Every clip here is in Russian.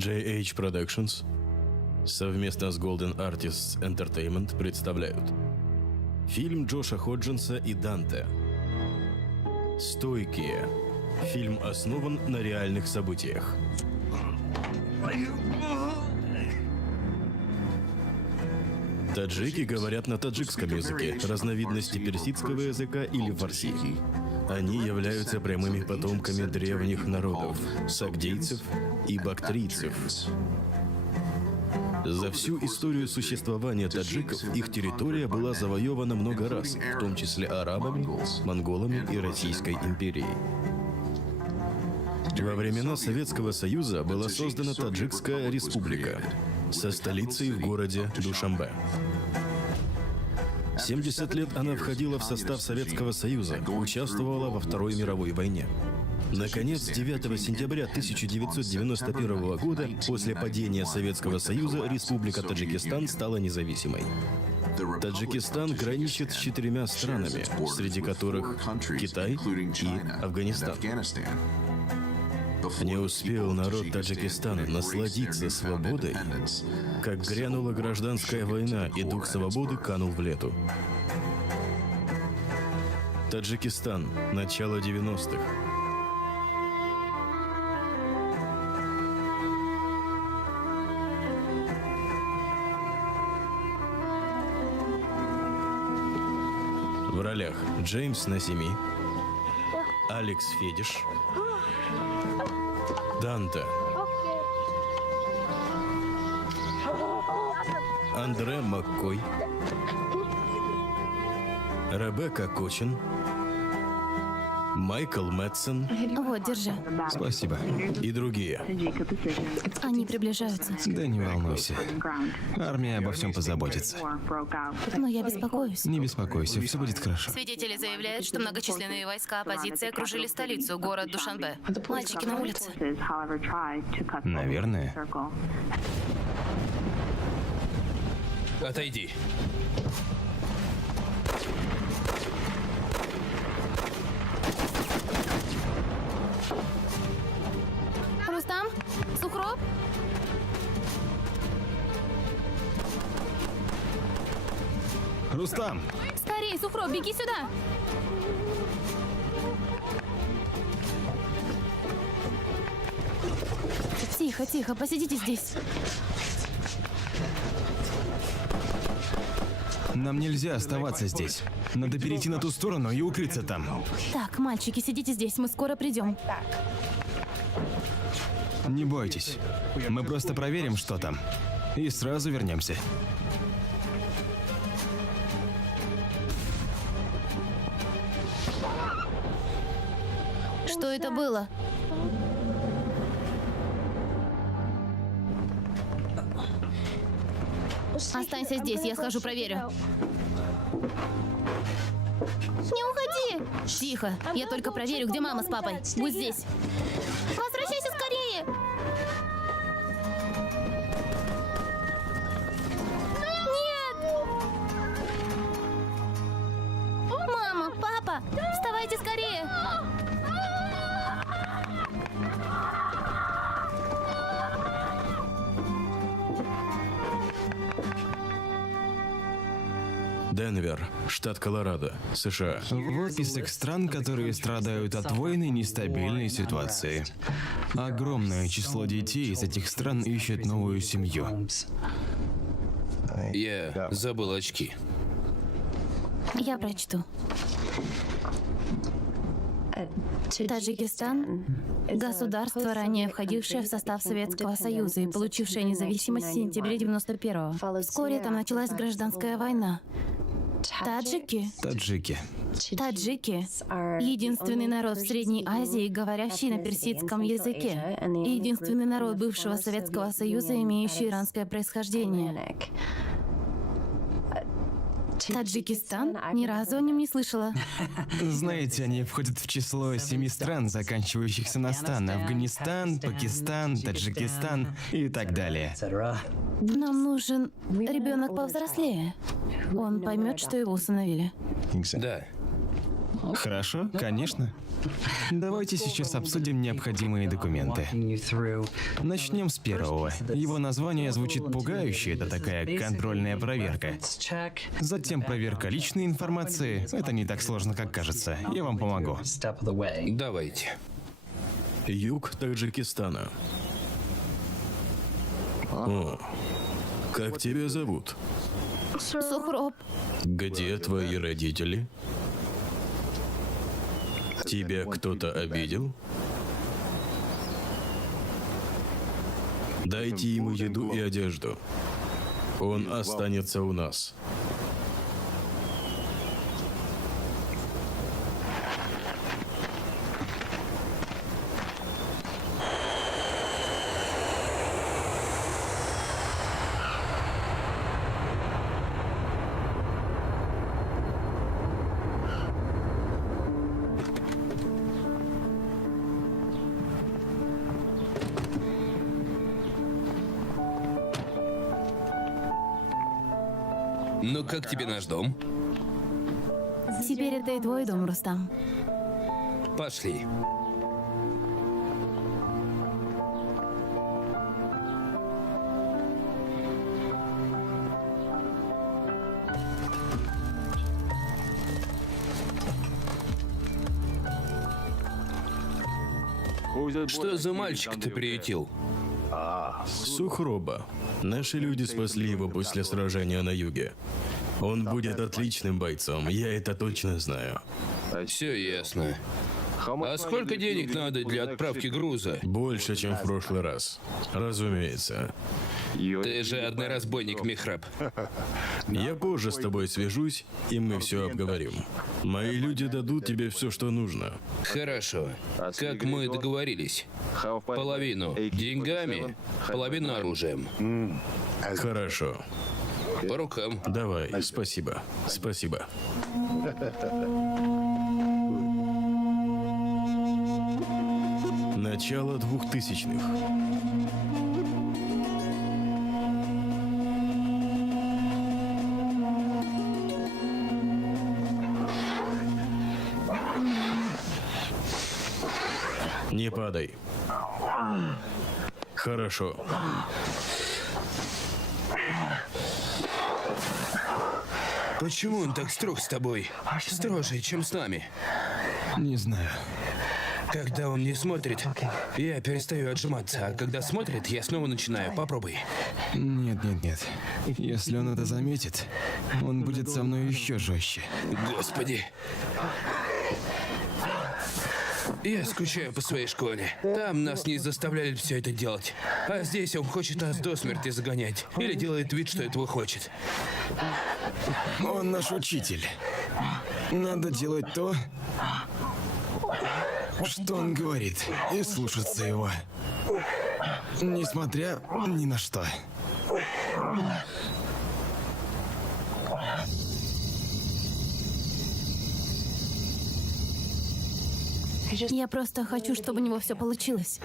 JH Productions совместно с Golden Artists Entertainment представляют фильм Джоша Ходжинса и Данте «Стойкие». Фильм основан на реальных событиях. Таджики говорят на таджикском языке, разновидности персидского языка или фарси. Они являются прямыми потомками древних народов – сагдейцев и бактрийцев. За всю историю существования таджиков их территория была завоевана много раз, в том числе арабами, монголами и Российской империей. Во времена Советского Союза была создана Таджикская республика со столицей в городе Душанбе. 70 лет она входила в состав Советского Союза, участвовала во Второй мировой войне. Наконец, 9 сентября 1991 года, после падения Советского Союза, Республика Таджикистан стала независимой. Таджикистан граничит с 4 странами, среди которых Китай и Афганистан. Не успел народ Таджикистана насладиться свободой, как грянула гражданская война, и дух свободы канул в лету. Таджикистан. Начало 90-х. В ролях Джеймс Назими, Алекс Федиш, Данте, Андре Маккой, Ребекка Кочин, Майкл Мэтсон. Вот, держи. Спасибо. И другие. Они приближаются. Да не волнуйся. Армия обо всем позаботится. Но я беспокоюсь. Не беспокойся, все будет хорошо. Свидетели заявляют, что многочисленные войска оппозиции окружили столицу, город Душанбе. Мальчики на улице. Наверное. Отойди. Рустам? Сухроб? Рустам! Скорей, Сухроб, беги сюда! Тихо, тихо, посидите здесь. Нам нельзя оставаться здесь. Надо перейти на ту сторону и укрыться там. Так, мальчики, сидите здесь, мы скоро придем. Не бойтесь. Мы просто проверим, что там. И сразу вернемся. Что это было? Останься здесь, я схожу проверю. Не уходи! Тихо, я только проверю, где мама с папой. Будь здесь. Возвращайся скорее! Нет! Мама, папа, вставайте скорее! Денвер, штат Колорадо, США. Вот список стран, которые страдают от войны и нестабильной ситуации. Огромное число детей из этих стран ищет новую семью. Я забыл очки. Я прочту. Таджикистан – государство, ранее входившее в состав Советского Союза и получившее независимость в сентябре 91-го. Вскоре там началась гражданская война. Таджики – Таджики. единственный народ в Средней Азии, говорящий на персидском языке, и единственный народ бывшего Советского Союза, имеющий иранское происхождение. Таджикистан? Ни разу о нем не слышала. Знаете, они входят в число 7 стран, заканчивающихся на стан. Афганистан, Пакистан, Таджикистан и так далее. Нам нужен ребенок повзрослее. Он поймет, что его усыновили. Да. Хорошо, конечно. Давайте сейчас обсудим необходимые документы. Начнем с первого. Его название звучит пугающе, это такая контрольная проверка. Затем проверка личной информации. Это не так сложно, как кажется. Я вам помогу. Давайте. Юг Таджикистана. О, как тебя зовут? Сухроб. Где твои родители? Тебя кто-то обидел? Дайте ему еду и одежду. Он останется у нас. Ну как тебе наш дом? Теперь это и твой дом, Рустам. Пошли. Что за мальчик ты приютил? Сухроба. Наши люди спасли его после сражения на юге. Он будет отличным бойцом, я это точно знаю. Все ясно. А сколько денег надо для отправки груза? Больше, чем в прошлый раз. Разумеется. Ты же одноразбойник, Михраб. Я позже с тобой свяжусь, и мы все обговорим. Мои люди дадут тебе все, что нужно. Хорошо. Как мы договорились? Половину деньгами, половину оружием. Хорошо. По рукам. Давай, спасибо. Спасибо. Начало 2000-х. Не падай. Хорошо. Почему он так строг с тобой? Строже, чем с нами. Не знаю. Когда он не смотрит, я перестаю отжиматься, а когда смотрит, я снова начинаю. Попробуй. Нет. Если он это заметит, он будет со мной еще жестче. Господи. Я скучаю по своей школе. Там нас не заставляли все это делать. А здесь он хочет нас до смерти загонять. Или делает вид, что этого хочет. Он наш учитель. Надо делать то, что он говорит, и слушаться его. Несмотря ни на что. Я просто хочу, чтобы у него все получилось.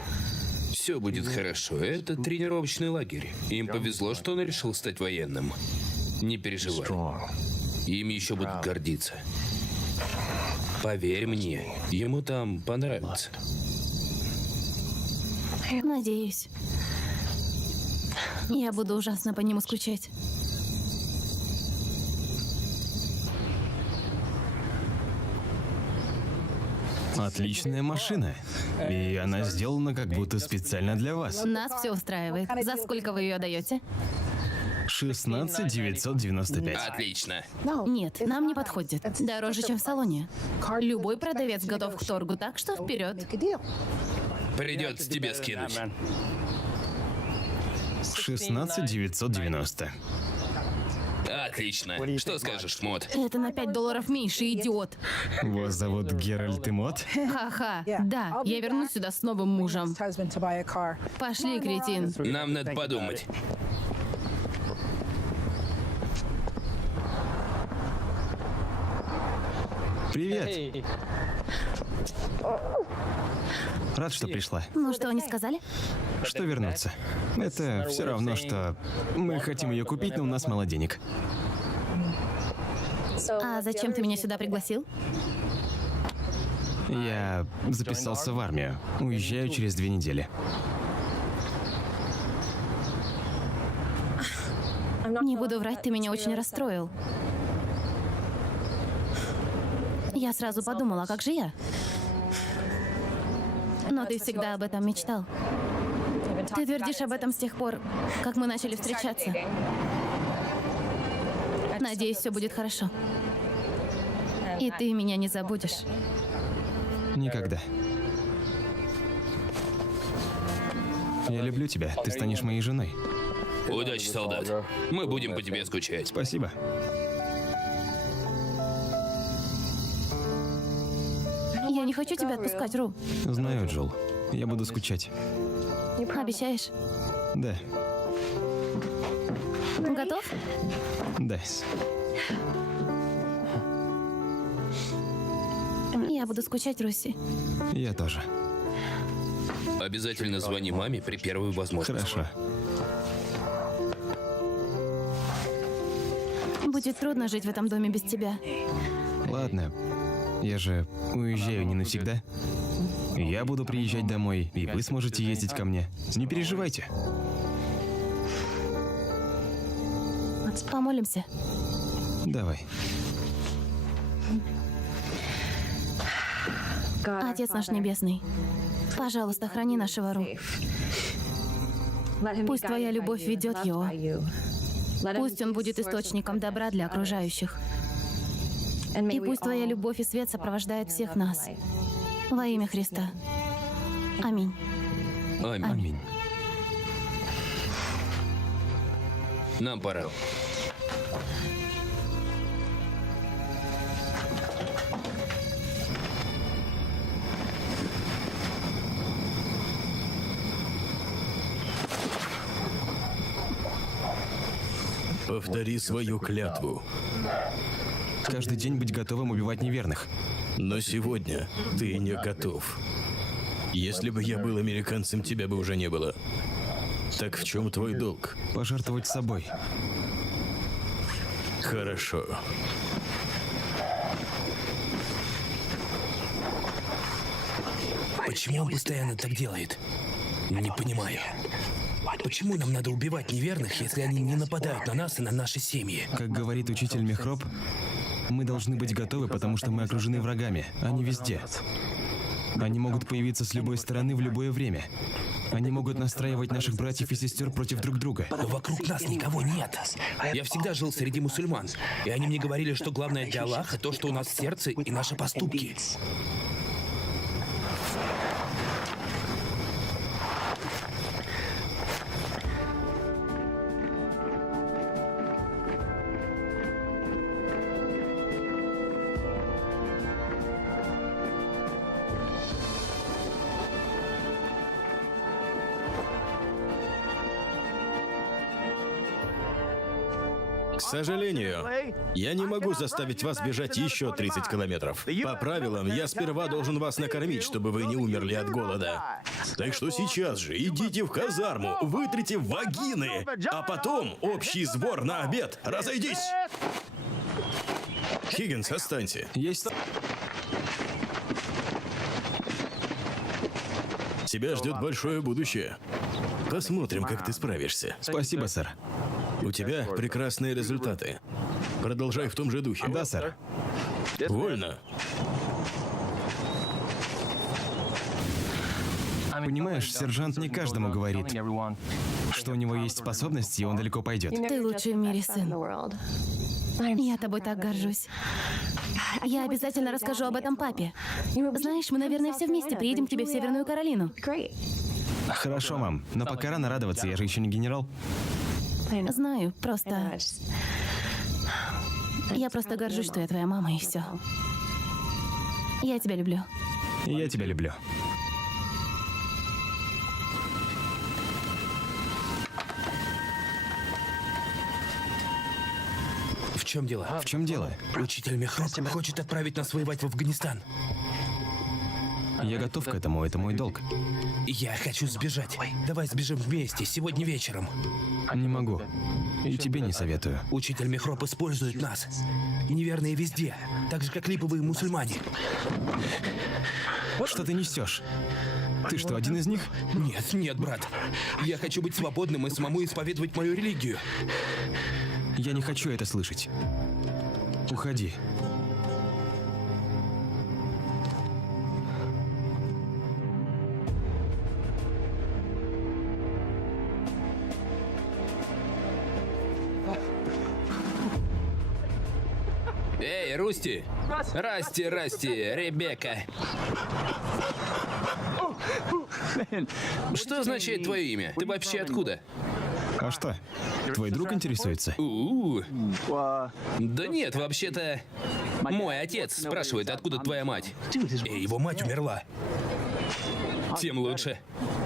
Все будет хорошо. Это тренировочный лагерь. Им повезло, что он решил стать военным. Не переживай. Им еще будут гордиться. Поверь мне, ему там понравится. Надеюсь. Я буду ужасно по нему скучать. Отличная машина. И она сделана как будто специально для вас. Нас все устраивает. За сколько вы ее даете? 16 995. Отлично. Нет, нам не подходит. Дороже, чем в салоне. Любой продавец готов к торгу, так что вперед. Придется тебе скинуть. 16 990. Отлично. Что скажешь, Мод? Это на $5 меньше, идиот. Вас зовут Геральт и Мод? Ха-ха. Да, я вернусь сюда с новым мужем. Пошли, кретин. Нам надо подумать. Привет. Рад, что пришла. Ну, что они сказали? Что вернуться? Это все равно, что мы хотим ее купить, но у нас мало денег. А зачем ты меня сюда пригласил? Я записался в армию. Уезжаю через 2 недели. Не буду врать, ты меня очень расстроил. Я сразу подумала, а как же я? Но ты всегда об этом мечтал. Ты твердишь об этом с тех пор, как мы начали встречаться. Надеюсь, все будет хорошо. И ты меня не забудешь. Никогда. Я люблю тебя. Ты станешь моей женой. Удачи, солдат. Мы будем по тебе скучать. Спасибо. Я не хочу тебя отпускать, Ру. Знаю, Джул. Я буду скучать. Обещаешь? Да. Готов? Да. Я буду скучать, Руси. Я тоже. Обязательно звони маме при первой возможности. Хорошо. Будет трудно жить в этом доме без тебя. Ладно. Я же уезжаю не навсегда. Я буду приезжать домой, и вы сможете ездить ко мне. Не переживайте. Помолимся. Давай. Отец наш Небесный, пожалуйста, храни нашего Ру. Пусть Твоя любовь ведет его. Пусть он будет источником добра для окружающих. И пусть Твоя любовь и свет сопровождают всех нас. Во имя Христа. Аминь. Аминь. Аминь. Нам пора. Повтори свою клятву. Каждый день быть готовым убивать неверных. Но сегодня ты не готов. Если бы я был американцем, тебя бы уже не было. Так в чем твой долг? Пожертвовать собой. Хорошо. Почему он постоянно так делает? Не понимаю. Почему нам надо убивать неверных, если они не нападают на нас и на наши семьи? Как говорит учитель Мехроб, мы должны быть готовы, потому что мы окружены врагами. Они везде. Они могут появиться с любой стороны в любое время. Они могут настраивать наших братьев и сестер против друг друга. Но вокруг нас никого нет. Я всегда жил среди мусульман, и они мне говорили, что главное для Аллаха то, что у нас в сердце и наши поступки. К сожалению, я не могу заставить вас бежать еще 30 километров. По правилам, я сперва должен вас накормить, чтобы вы не умерли от голода. Так что сейчас же идите в казарму, вытрите вагины, а потом общий сбор на обед. Разойдись! Хиггинс, останься. Есть. Тебя ждет большое будущее. Посмотрим, как ты справишься. Спасибо, сэр. У тебя прекрасные результаты. Продолжай в том же духе. Да, сэр. Вольно. Понимаешь, сержант не каждому говорит, что у него есть способности, и он далеко пойдет. Ты лучший в мире, сын. Я тобой так горжусь. Я обязательно расскажу об этом папе. Знаешь, мы, наверное, все вместе приедем к тебе в Северную Каролину. Хорошо, мам, но пока рано радоваться, я же еще не генерал. Знаю, просто... Я просто горжусь, что я твоя мама, и все. Я тебя люблю. И я тебя люблю. В чем дело? В чем дело? Учитель Мехроб хочет отправить нас воевать в Афганистан. Я готов к этому, это мой долг. Я хочу сбежать. Давай сбежим вместе, сегодня вечером. Не могу. И тебе не советую. Учитель Мехроп использует нас. Неверные везде, так же, как липовые мусульмане. Что ты несешь? Ты что, один из них? Нет, нет, брат. Я хочу быть свободным и самому исповедовать мою религию. Я не хочу это слышать. Уходи. Эй, Русти! Расти, Ребекка! Что означает твое имя? Ты вообще откуда? А что? Твой друг интересуется? Да нет, вообще-то... Мой отец спрашивает, откуда твоя мать. Эй, его мать умерла. Тем лучше.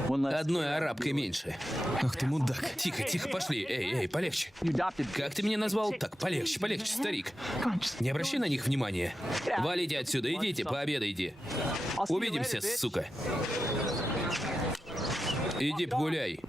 Одной арабкой меньше. Ах ты мудак. Тихо, тихо, пошли. Эй, полегче. Как ты меня назвал? Так, полегче, старик. Не обращай на них внимания. Валите отсюда, идите, пообедайте. Увидимся, сука. Иди погуляй.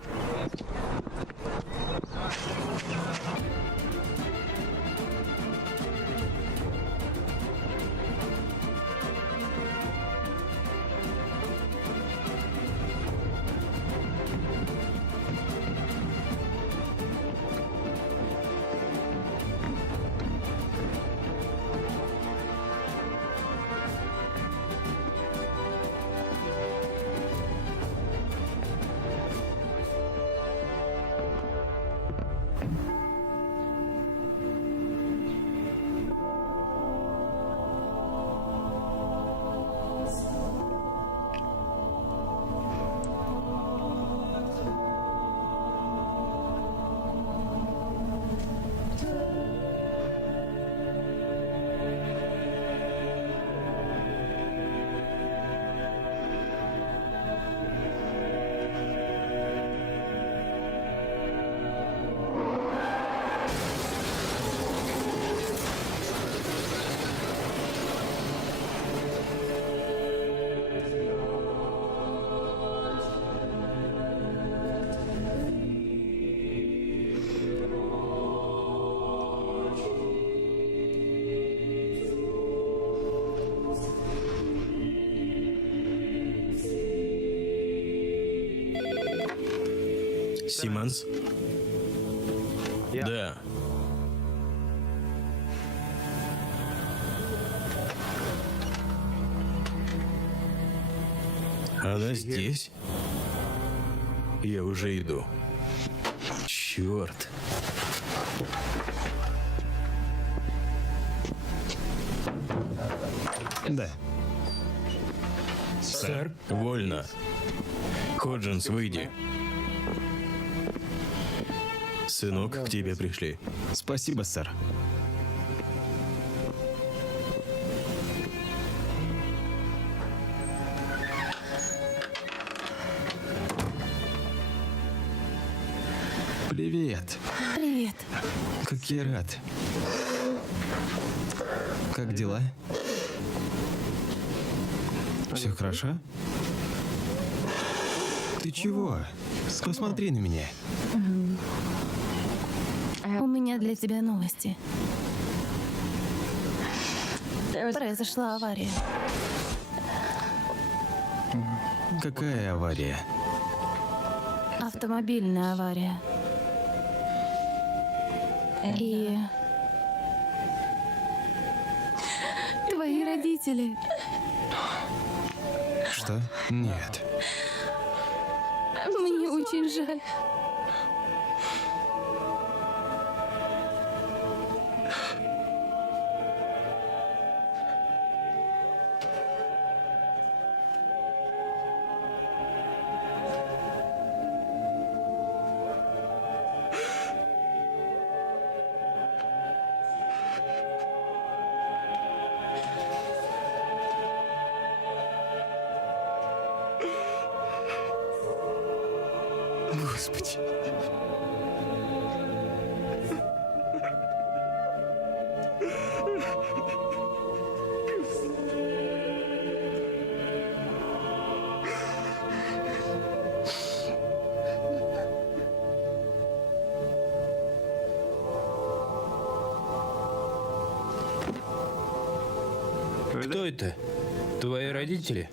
Симмонс? Да. Она здесь? Я уже иду. Черт. Да. Сэр? Вольно. Ходжинс, выйди. Сынок, к тебе пришли. Спасибо, сэр. Привет. Привет. Как я рад. Как дела? Все хорошо? Ты чего? Посмотри на меня. У меня для тебя новости. Произошла авария. Какая авария? Автомобильная авария. И... Твои родители. Что? Нет. Мне очень жаль. Господи. Кто это? Твои родители?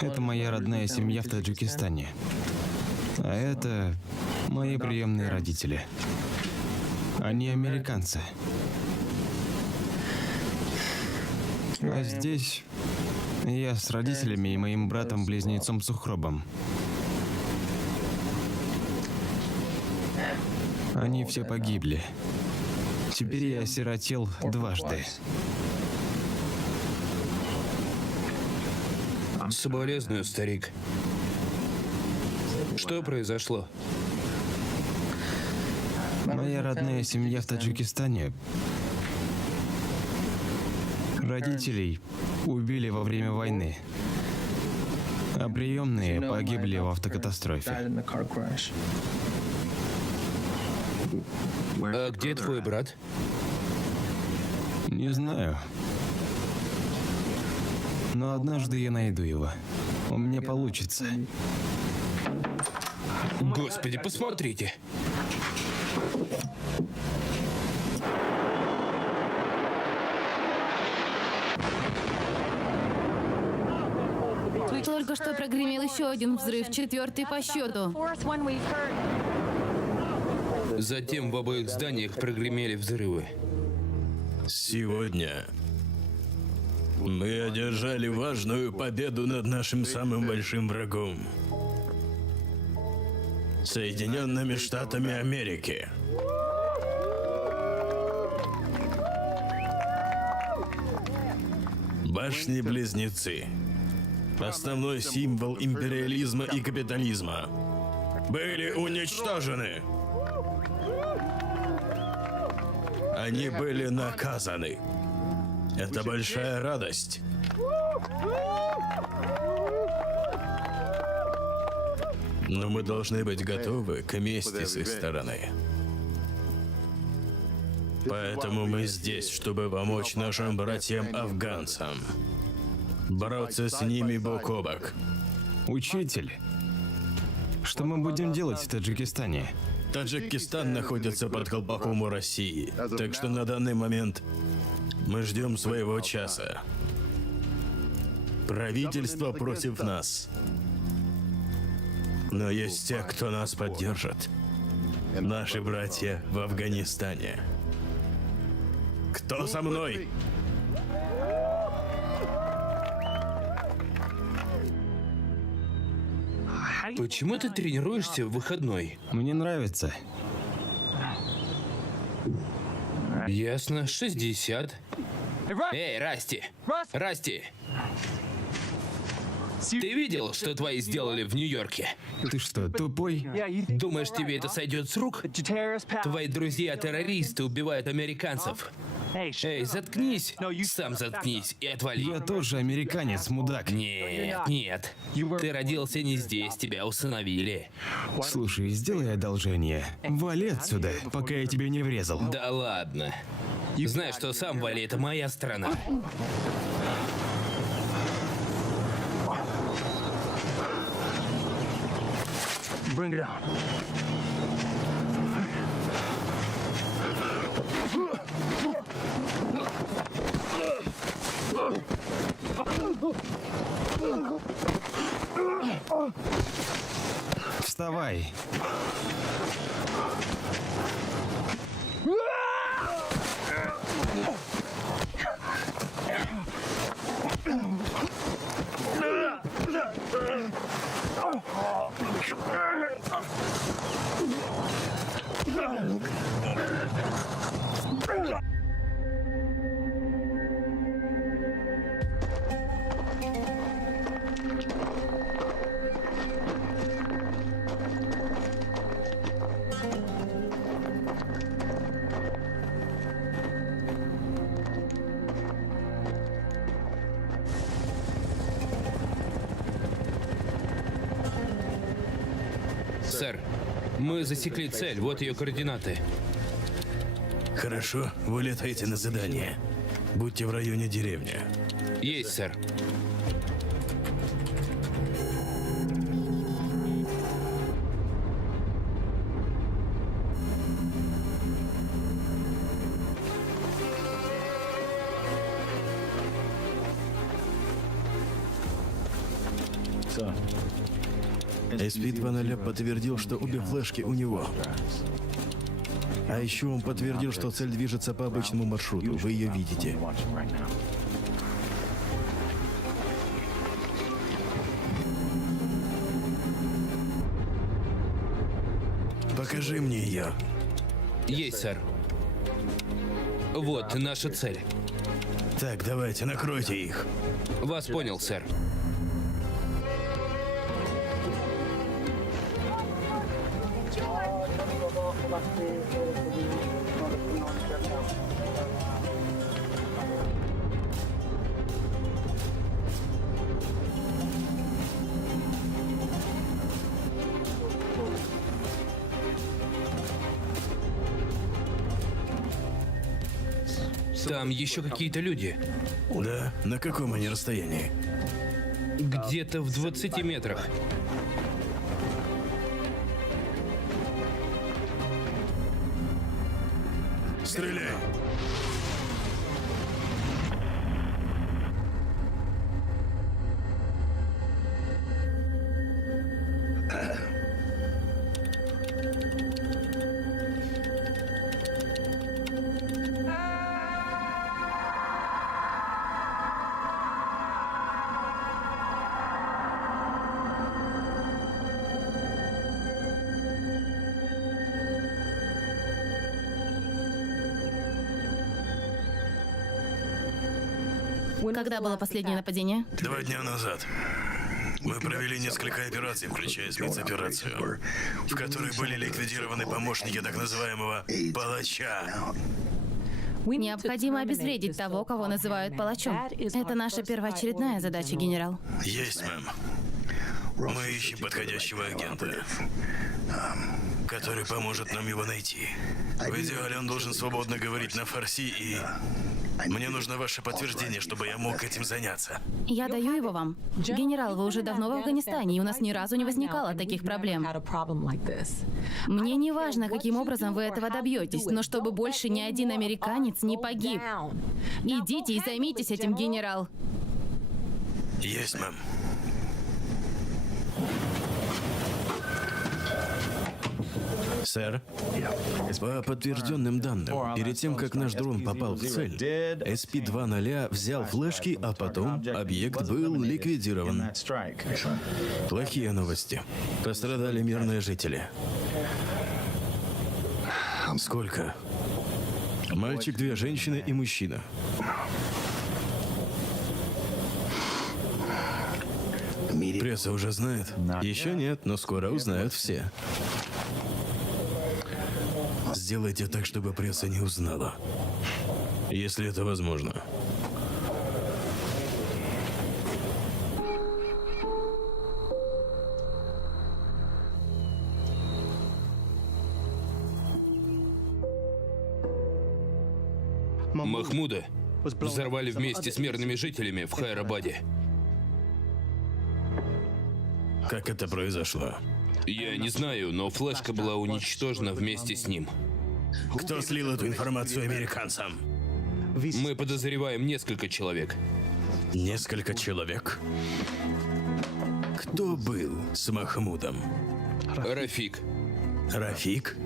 Это моя родная семья в Таджикистане. А это мои приемные родители. Они американцы. А здесь я с родителями и моим братом-близнецом Сухробом. Они все погибли. Теперь я осиротел дважды. Соболезную, старик. Что произошло? Моя родная семья в Таджикистане. Родителей убили во время войны, а приемные погибли в автокатастрофе. А где твой брат? Не знаю. Но однажды я найду его. У меня получится. Господи, посмотрите. Только что прогремел еще один взрыв, 4-й по счету. Затем в обоих зданиях прогремели взрывы. Сегодня мы одержали важную победу над нашим самым большим врагом — Соединенными Штатами Америки. Башни-близнецы — основной символ империализма и капитализма — были уничтожены. Они были наказаны. Это большая радость. Но мы должны быть готовы к мести с их стороны. Поэтому мы здесь, чтобы помочь нашим братьям-афганцам бороться с ними бок о бок. Учитель, что мы будем делать в Таджикистане? Таджикистан находится под колпаком у России, так что на данный момент мы ждем своего часа. Правительство против нас. Но есть те, кто нас поддержит. Наши братья в Афганистане. Кто со мной? Почему ты тренируешься в выходной? Мне нравится. Ясно, 60. Эй, Расти! Расти! Ты видел, что твои сделали в Нью-Йорке? Ты что, тупой? Думаешь, тебе это сойдет с рук? Твои друзья-террористы убивают американцев. Эй, заткнись! Сам заткнись и отвали. Я тоже американец, мудак. Нет, нет. Ты родился не здесь, тебя усыновили. Слушай, сделай одолжение. Вали отсюда, пока я тебе не врезал. Да ладно. Знаешь, что сам вали, это моя страна. Bring it on. Вставай. Сэр, мы засекли цель, вот ее координаты. Хорошо, вы летаете на задание. Будьте в районе деревни. Есть, сэр. SP-2 подтвердил, что обе флешки у него. А еще он подтвердил, что цель движется по обычному маршруту. Вы ее видите. Покажи мне ее. Есть, сэр. Вот наша цель. Так, давайте, накройте их. Вас понял, сэр. Там еще какие-то люди. Да? На каком они расстоянии? Где-то в 20 метрах. Стреляй! Когда было последнее нападение? 2 дня назад. Мы провели несколько операций, включая спецоперацию, в которой были ликвидированы помощники так называемого «палача». Необходимо обезвредить того, кого называют палачом. Это наша первоочередная задача, генерал. Есть, мэм. Мы ищем подходящего агента, который поможет нам его найти. В идеале он должен свободно говорить на фарси, и мне нужно ваше подтверждение, чтобы я мог этим заняться. Я даю его вам. Генерал, вы уже давно в Афганистане, и у нас ни разу не возникало таких проблем. Мне не важно, каким образом вы этого добьетесь, но чтобы больше ни один американец не погиб. Идите и займитесь этим, генерал. Есть, мэм. Сэр, по подтвержденным данным, перед тем, как наш дрон попал в цель, SP-2 взял флешки, а потом объект был ликвидирован. Плохие новости. Пострадали мирные жители. Сколько? Мальчик, 2 женщины и мужчина. Пресса уже знает? Еще нет, но скоро узнают все. Сделайте так, чтобы пресса не узнала. Если это возможно. Махмуда взорвали вместе с мирными жителями в Хайрабаде. Как это произошло? Я не знаю, но флешка была уничтожена вместе с ним. Кто слил эту информацию американцам? Мы подозреваем несколько человек. Несколько человек? Кто был с Махмудом? Рафик. Рафик?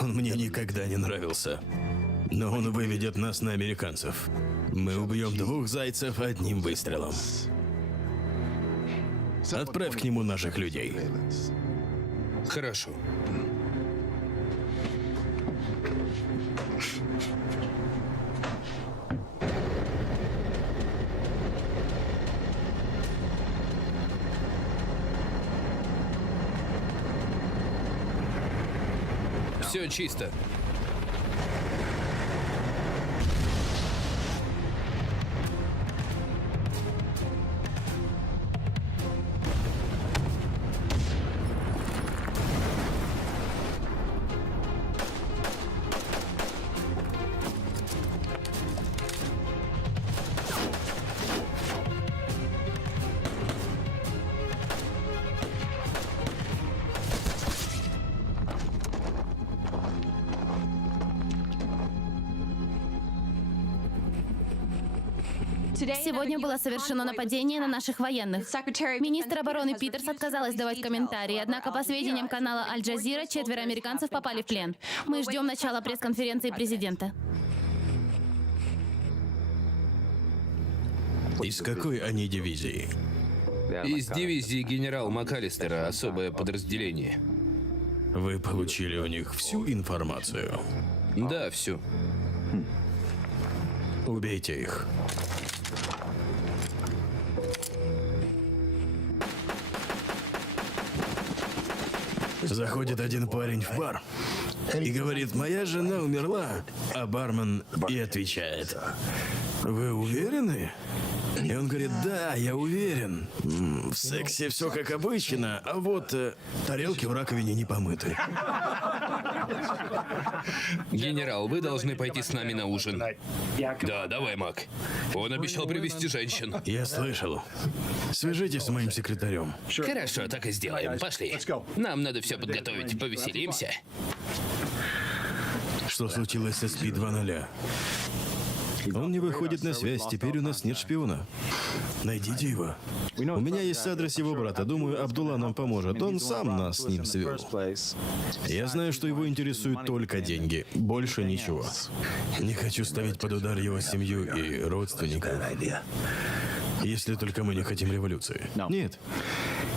Он мне никогда не нравился. Но он выведет нас на американцев. Мы убьем 2 зайцев одним выстрелом. Отправь к нему наших людей. Хорошо. Все чисто. Сегодня было совершено нападение на наших военных. Министр обороны Питерс отказалась давать комментарии, однако по сведениям канала Аль-Джазира, 4 американцев попали в плен. Мы ждем начала пресс-конференции президента. Из какой они дивизии? Из дивизии генерал МакАлистера особое подразделение. Вы получили у них всю информацию? Да, всю. Убейте их. Заходит один парень в бар и говорит: моя жена умерла, а бармен и отвечает: вы уверены? И он говорит: да, я уверен. В сексе все как обычно, а вот тарелки в раковине не помыты. Генерал, вы должны пойти с нами на ужин. Да, давай, Мак. Он обещал привезти женщин. Я слышал. Свяжитесь с моим секретарем. Хорошо, так и сделаем. Пошли. Нам надо все подготовить. Повеселимся. Что случилось со СПИ 2.0? Он не выходит на связь, теперь у нас нет шпиона. Найдите его. У меня есть адрес его брата. Думаю, Абдулла нам поможет. Он сам нас с ним свел. Я знаю, что его интересуют только деньги. Больше ничего. Не хочу ставить под удар его семью и родственников. Если только мы не хотим революции. Нет.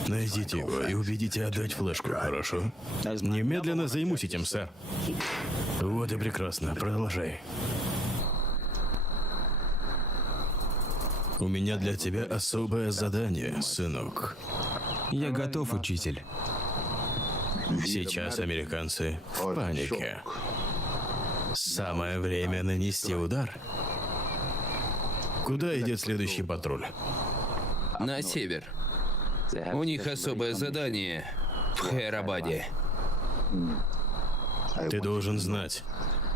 Найдите его и убедите отдать флешку, хорошо? Немедленно займусь этим, сэр. Вот и прекрасно. Продолжай. У меня для тебя особое задание, сынок. Я готов, учитель. Сейчас американцы в панике. Самое время нанести удар. Куда идет следующий патруль? На север. У них особое задание в Хайрабаде. Ты должен знать,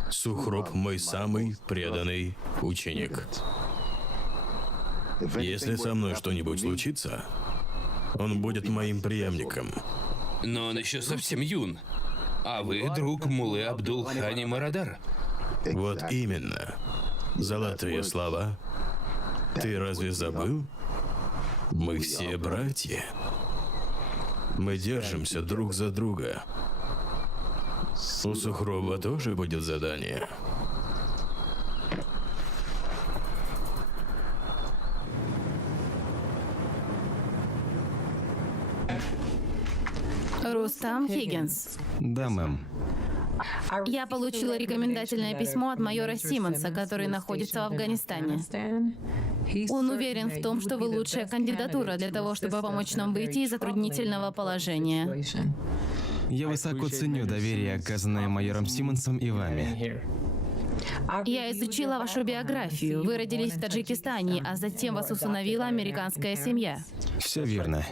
Сухроб мой самый преданный ученик. Если со мной что-нибудь случится, он будет моим преемником. Но он еще совсем юн. А вы друг Муллы Абдул-Хани Марадар. Вот именно. Золотые слова. Ты разве забыл? Мы все братья. Мы держимся друг за друга. У Сухроба тоже будет задание. Рустам Хиггинс. Да, мэм. Я получила рекомендательное письмо от майора Симмонса, который находится в Афганистане. Он уверен в том, что вы лучшая кандидатура для того, чтобы помочь нам выйти из затруднительного положения. Я высоко ценю доверие, оказанное майором Симмонсом и вами. Я изучила вашу биографию. Вы родились в Таджикистане, а затем вас усыновила американская семья. Все верно.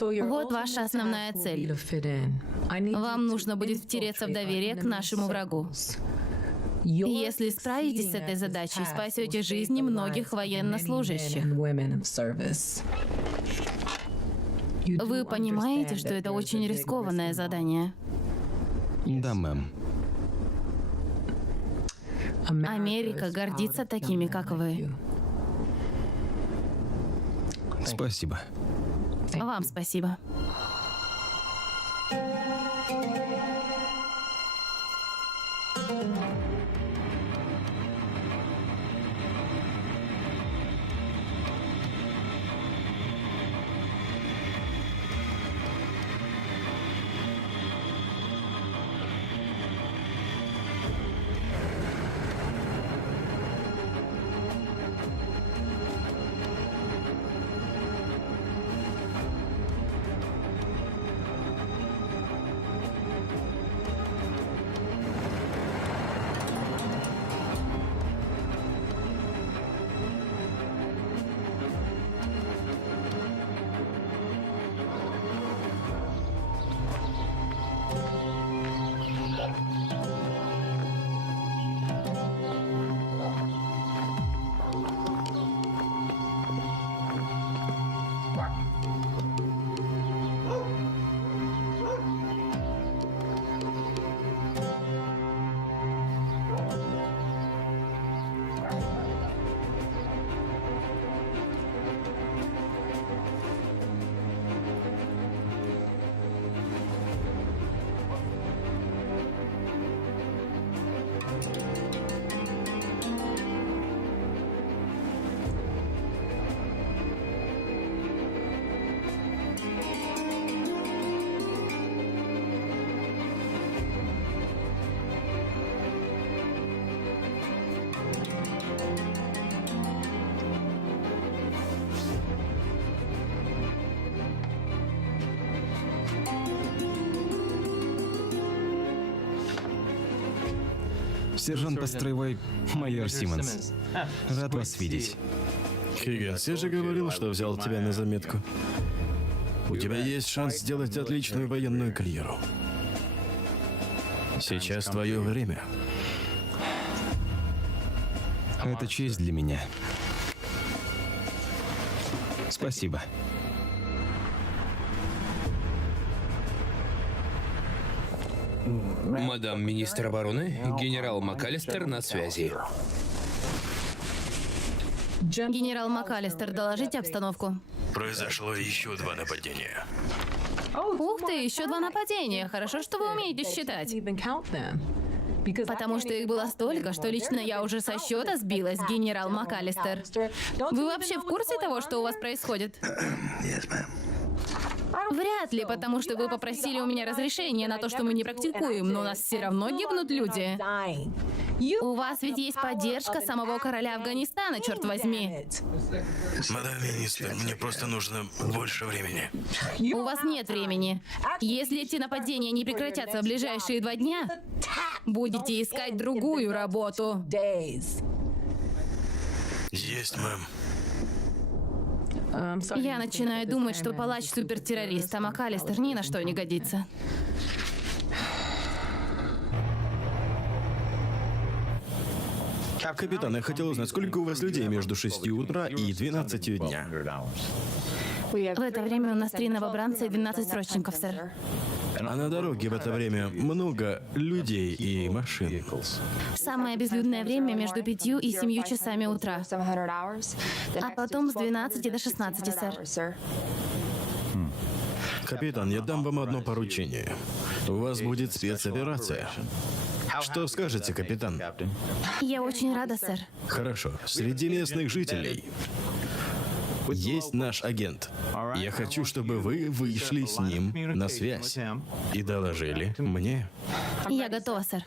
Вот ваша основная цель. Вам нужно будет втереться в доверие к нашему врагу. Если справитесь с этой задачей, спасете жизни многих военнослужащих. Вы понимаете, что это очень рискованное задание? Да, мэм. Америка гордится такими, как вы. Спасибо. Вам спасибо. Сержант по строевой майор Симмонс. Рад вас видеть. Хиггинс, я же говорил, что взял тебя на заметку. У тебя есть шанс сделать отличную военную карьеру. Сейчас твое время. Это честь для меня. Спасибо. Мадам министр обороны, генерал МакАлистер на связи. Генерал МакАлистер, доложите обстановку. Произошло еще 2 нападения. Ух ты, еще 2 нападения. Хорошо, что вы умеете считать. Потому что их было столько, что лично я уже со счета сбилась, генерал МакАлистер. Вы вообще в курсе того, что у вас происходит? Вряд ли, потому что вы попросили у меня разрешения на то, что мы не практикуем, но у нас все равно гибнут люди. У вас ведь есть поддержка самого короля Афганистана, черт возьми. Мадам министр, мне просто нужно больше времени. У вас нет времени. Если эти нападения не прекратятся в ближайшие 2 дня, будете искать другую работу. Есть, мэм. Я начинаю думать, что палач супертеррорист, а МакАлистер ни на что не годится. Капитан, я хотел узнать, сколько у вас людей между 6 утра и 12 дня? В это время у нас 3 новобранца и 12 срочников, сэр. А на дороге в это время много людей и машин. Самое безлюдное время между 5 и 7 часами утра. А потом с 12 до 16, сэр. Капитан, я дам вам одно поручение. У вас будет спецоперация. Что скажете, капитан? Я очень рада, сэр. Хорошо. Среди местных жителей есть наш агент. Я хочу, чтобы вы вышли с ним на связь и доложили мне. Я готова, сэр.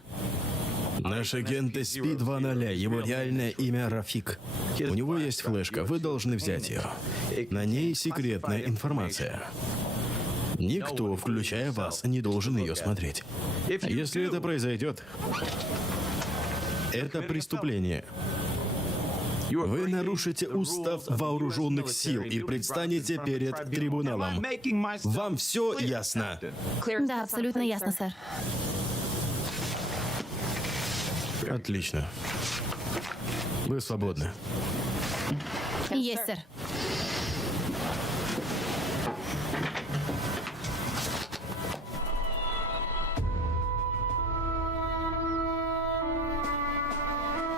Наш агент SP-2.0, его реальное имя Рафик. У него есть флешка, вы должны взять ее. На ней секретная информация. Никто, включая вас, не должен ее смотреть. Если это произойдет, это преступление. Вы нарушите устав вооруженных сил и предстанете перед трибуналом. Вам все ясно? Да, абсолютно ясно, сэр. Отлично. Вы свободны. Есть, сэр.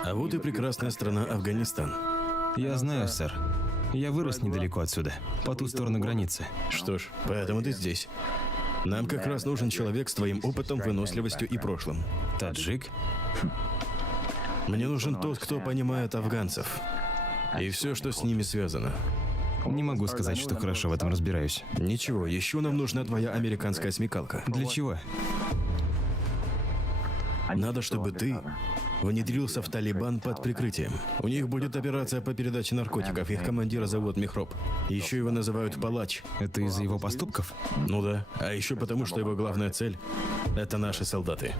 А вот и прекрасная страна Афганистан. Я знаю, сэр. Я вырос недалеко отсюда, по ту сторону границы. Что ж, поэтому ты здесь. Нам как раз нужен человек с твоим опытом, выносливостью и прошлым. Таджик? Мне нужен тот, кто понимает афганцев. И все, что с ними связано. Не могу сказать, что хорошо в этом разбираюсь. Ничего, еще нам нужна твоя американская смекалка. Для чего? Надо, чтобы ты внедрился в Талибан под прикрытием. У них будет операция по передаче наркотиков. Их командира зовут Мехроб. Еще его называют Палач. Это из-за его поступков? Ну да. А еще потому, что его главная цель — это наши солдаты.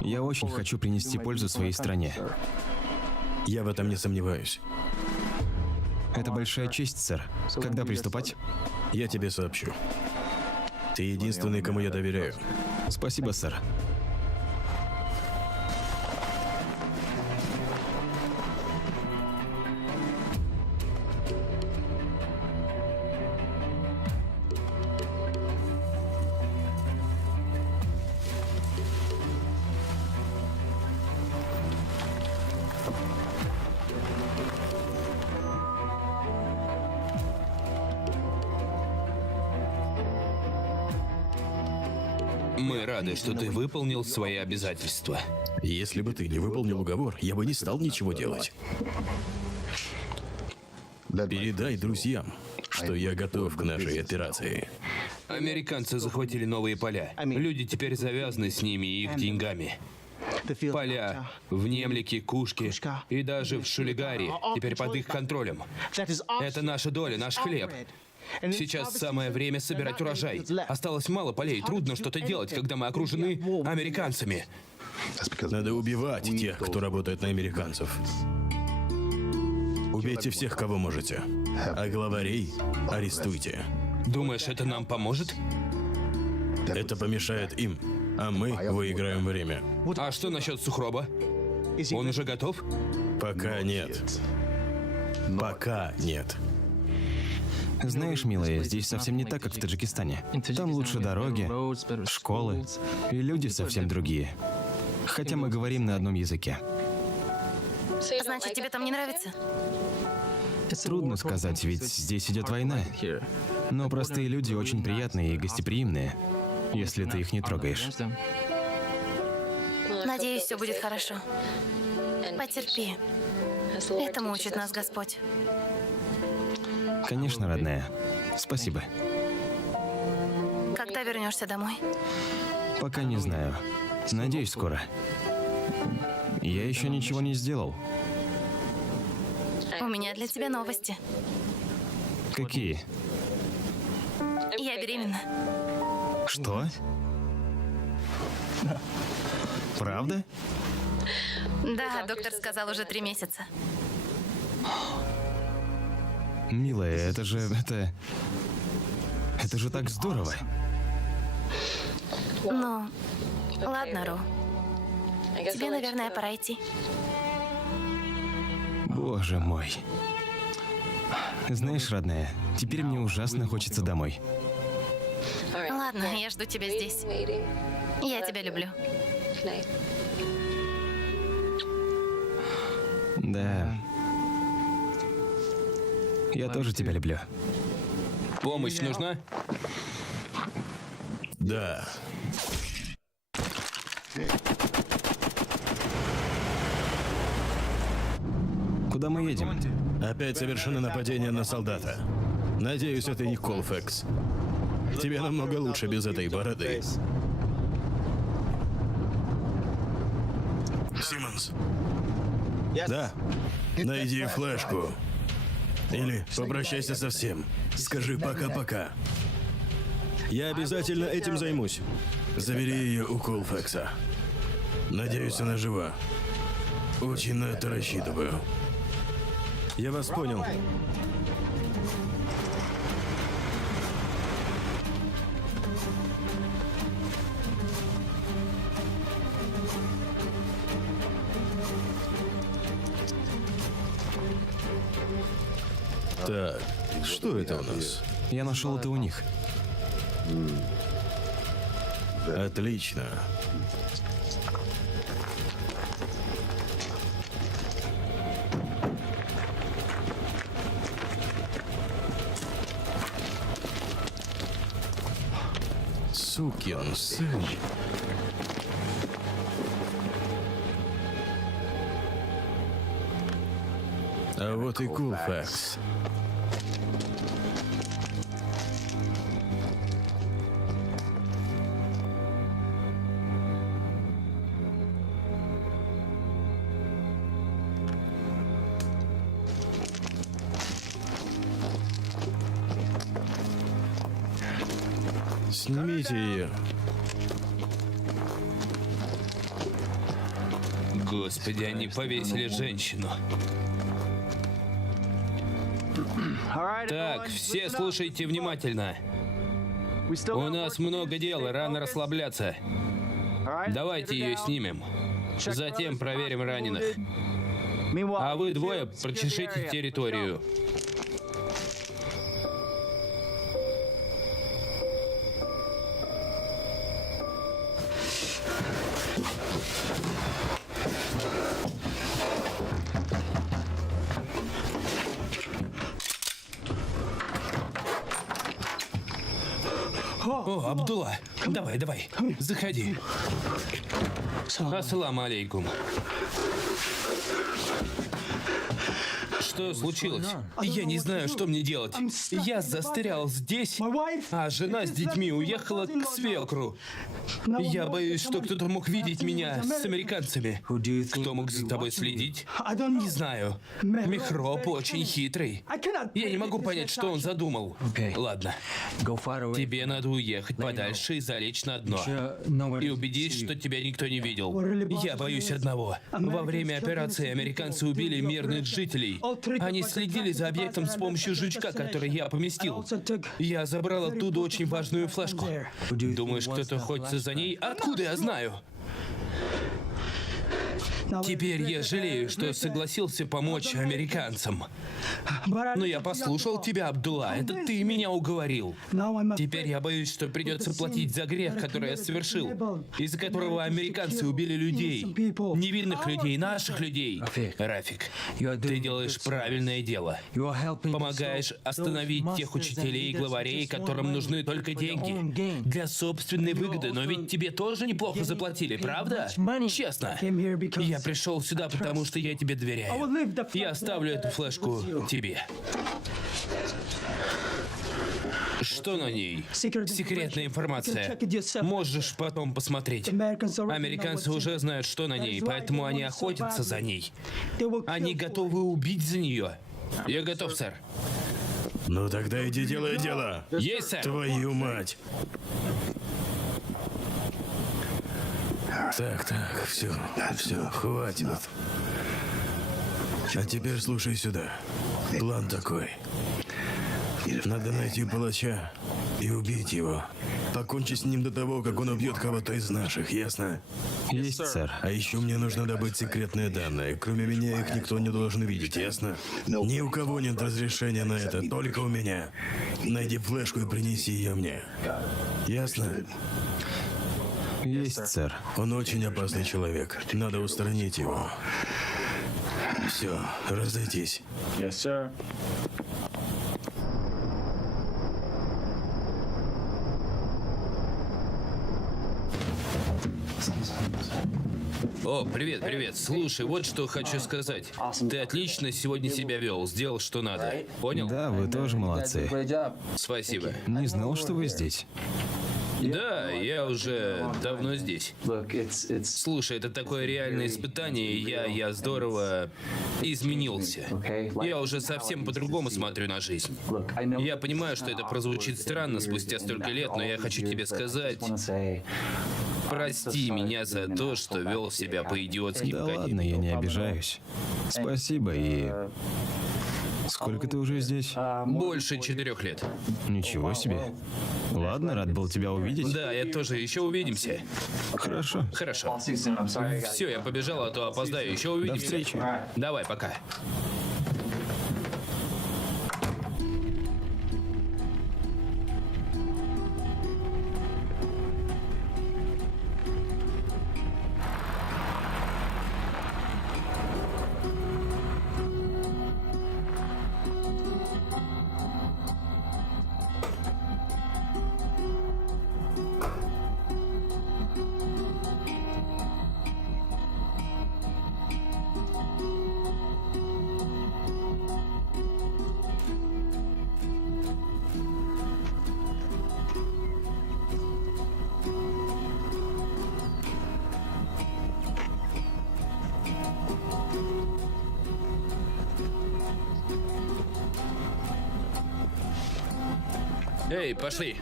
Я очень хочу принести пользу своей стране. Я в этом не сомневаюсь. Это большая честь, сэр. Когда приступать? Я тебе сообщу. Ты единственный, кому я доверяю. Спасибо, сэр. Мы рады, что ты выполнил свои обязательства. Если бы ты не выполнил уговор, я бы не стал ничего делать. Передай друзьям, что я готов к нашей операции. Американцы захватили новые поля. Люди теперь завязаны с ними и их деньгами. Поля в Немлике, Кушке и даже в Шулигаре теперь под их контролем. Это наша доля, наш хлеб. Сейчас самое время собирать урожай. Осталось мало полей, трудно что-то делать, когда мы окружены американцами. Надо убивать тех, кто работает на американцев. Убейте всех, кого можете. А главарей арестуйте. Думаешь, это нам поможет? Это помешает им, а мы выиграем время. А что насчет Сухроба? Он уже готов? Пока нет. Пока нет. Знаешь, милая, здесь совсем не так, как в Таджикистане. Там лучше дороги, школы, и люди совсем другие. Хотя мы говорим на одном языке. Значит, тебе там не нравится? Трудно сказать, ведь здесь идет война. Но простые люди очень приятные и гостеприимные, если ты их не трогаешь. Надеюсь, все будет хорошо. Потерпи. Этому учит нас Господь. Конечно, родная. Спасибо. Когда вернешься домой? Пока не знаю. Надеюсь, скоро. Я еще ничего не сделал. У меня для тебя новости. Какие? Я беременна. Что? Правда? Да, доктор сказал уже 3 месяца. Милая, это же так здорово. Ну, ладно, Ру. Тебе, наверное, пора идти. Боже мой. Знаешь, родная, теперь мне ужасно хочется домой. Ладно, я жду тебя здесь. Я тебя люблю. Да. Я тоже тебя люблю. Помощь нужна? Да. Куда мы едем? Опять совершено нападение на солдата. Надеюсь, это не Колфекс. Тебе намного лучше без этой бороды. Симмонс. Да. Найди флешку. Или попрощайся со всем. Скажи пока-пока. Я обязательно этим займусь. Забери ее у Колфекса. Надеюсь, она жива. Очень на это рассчитываю. Я вас понял. Так, что это у нас? Я нашел это у них. Отлично. Сукин сын. А вот и Колфекс. Снимите ее. Господи, они повесили женщину. Так, все слушайте внимательно. У нас много дел, и рано расслабляться. Давайте ее снимем. Затем проверим раненых. А вы двое прочешите территорию. О, Абдулла, давай, заходи. Ассаламу алейкум. Что случилось? Я не знаю, что мне делать. Я застрял здесь, а жена с детьми уехала к свекру. Я боюсь, что кто-то мог видеть меня с американцами. Кто мог за тобой следить? Не знаю. Мехроб очень хитрый. Я не могу понять, что он задумал. Ладно. Тебе надо уехать подальше и залечь на дно. И убедись, что тебя никто не видел. Я боюсь одного. Во время операции американцы убили мирных жителей. Они следили за объектом с помощью жучка, который я поместил. Я забрал оттуда очень важную флешку. Думаешь, кто-то охотится за ней? Откуда я знаю? Теперь я жалею, что согласился помочь американцам. Но я послушал тебя, Абдулла. Это ты меня уговорил. Теперь я боюсь, что придется платить за грех, который я совершил, из-за которого американцы убили людей. Невинных людей, наших людей. Рафик, ты делаешь правильное дело. Помогаешь остановить тех учителей и главарей, которым нужны только деньги. Для собственной выгоды. Но ведь тебе тоже неплохо заплатили, правда? Честно. Я пришел сюда, потому что я тебе доверяю. Я оставлю эту флешку тебе. Что на ней? Секретная информация. Можешь потом посмотреть. Американцы уже знают, что на ней, поэтому они охотятся за ней. Они готовы убить за нее. Я готов, сэр. Ну тогда иди делай дело. Есть, сэр. Твою мать. Так, все, хватит. А теперь слушай сюда. План такой. Надо найти палача и убить его. Покончить с ним до того, как он убьет кого-то из наших, ясно? Есть, сэр. А еще мне нужно добыть секретные данные. Кроме меня их никто не должен видеть, ясно? Ни у кого нет разрешения на это, только у меня. Найди флешку и принеси ее мне. Ясно? Есть, сэр. Он очень опасный человек. Надо устранить его. Все, разойтись. О, привет, привет. Слушай, вот что хочу сказать. Ты отлично сегодня себя вел, сделал, что надо. Понял? Да, вы тоже молодцы. Спасибо. Не знал, что вы здесь. Да, я уже давно здесь. Слушай, это такое реальное испытание, и я здорово изменился. Я уже совсем по-другому смотрю на жизнь. Я понимаю, что это прозвучит странно спустя столько лет, но я хочу тебе сказать... Прости меня за то, что вел себя по-идиотски. Да ладно, я не обижаюсь. Спасибо и... Сколько ты уже здесь? Больше 4 лет. Ничего себе. Ладно, рад был тебя увидеть. Да, я тоже. Еще увидимся. Хорошо. Хорошо. Все, я побежал, а то опоздаю. Еще увидимся. До встречи. Давай, пока. Эй, пошли.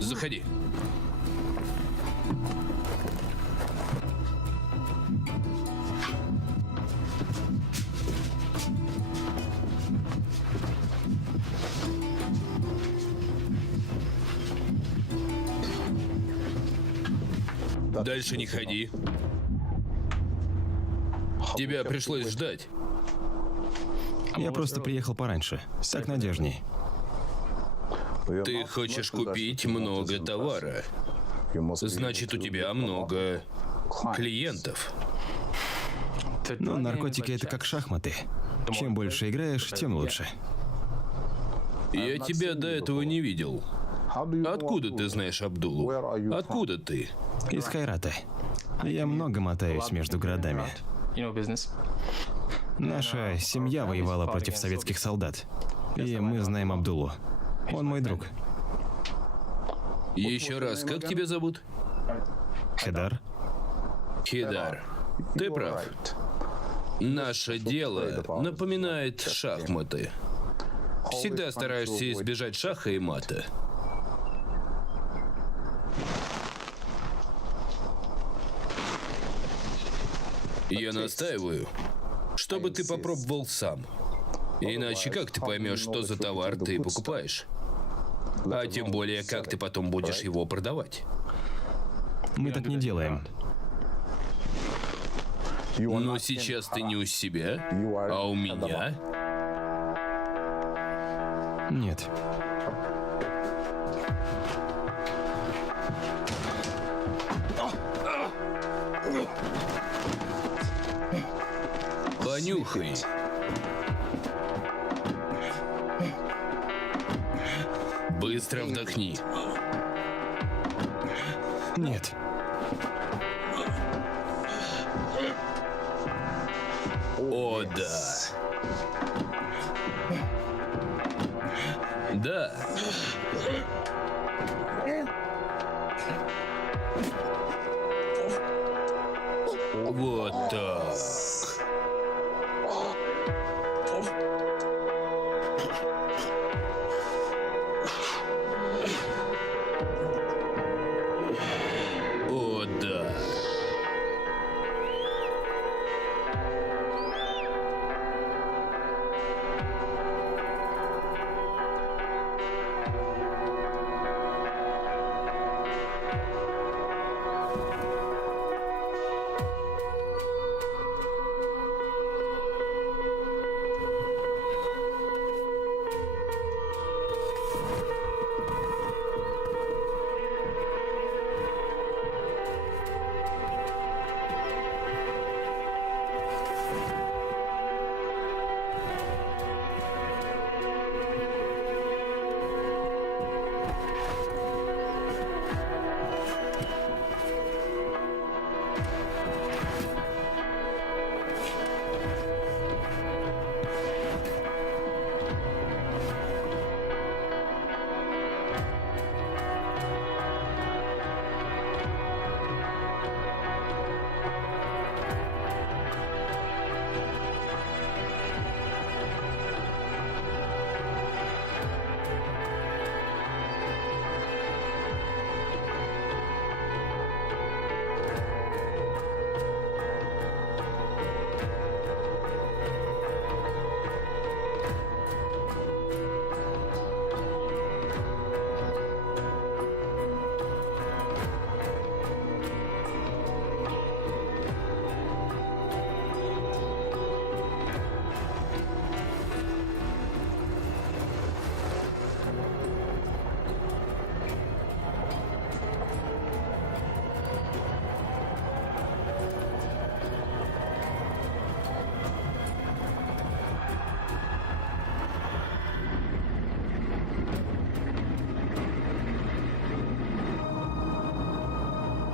Заходи. Дальше не ходи. Тебя пришлось ждать. Я просто приехал пораньше. Так надежней. Ты хочешь купить много товара. Значит, у тебя много клиентов. Но наркотики — это как шахматы. Чем больше играешь, тем лучше. Я тебя до этого не видел. Откуда ты знаешь Абдулу? Откуда ты? Из Хайрата. Я много мотаюсь между городами. Наша семья воевала против советских солдат. И мы знаем Абдулу. Он мой друг. Еще раз, как тебя зовут? Хедар. Хидар. Ты прав. Наше дело напоминает шахматы. Всегда стараешься избежать шаха и мата. Я настаиваю, чтобы ты попробовал сам. Иначе как ты поймешь, что за товар ты покупаешь? А тем более, как ты потом будешь его продавать? Мы так не делаем. Но сейчас ты не у себя, а у меня. Нет. Понюхай. Быстро вдохни. Нет. О, да. Да. Вот так. О, да.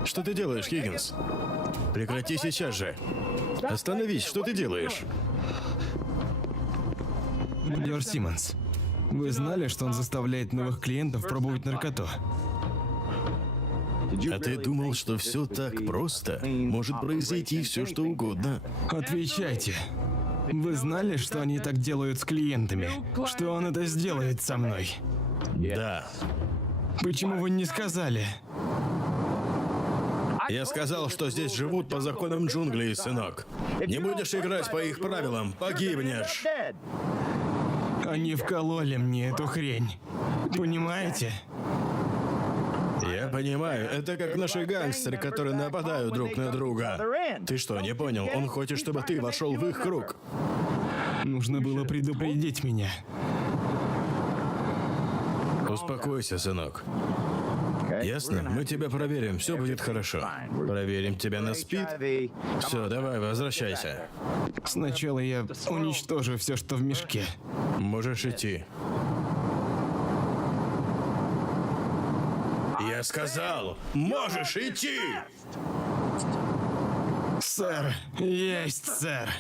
Что ты делаешь, Хиггинс? Прекрати сейчас же. Остановись, что ты делаешь? Майор Симмонс, вы знали, что он заставляет новых клиентов пробовать наркоту? А ты думал, что все так просто? Может произойти все, что угодно. Отвечайте. Вы знали, что они так делают с клиентами? Что он это сделает со мной? Да. Почему вы не сказали? Я сказал, что здесь живут по законам джунглей, сынок. Не будешь играть по их правилам, погибнешь. Они вкололи мне эту хрень. Понимаете? Я понимаю, это как наши гангстеры, которые нападают друг на друга. Ты что, не понял? Он хочет, чтобы ты вошел в их круг. Нужно было предупредить меня. Успокойся, сынок. Ясно? Мы тебя проверим, все будет хорошо. Проверим тебя на СПИД. Все, давай, возвращайся. Сначала я уничтожу все, что в мешке. Можешь идти. Я сказал, можешь идти! Сэр, есть, сэр.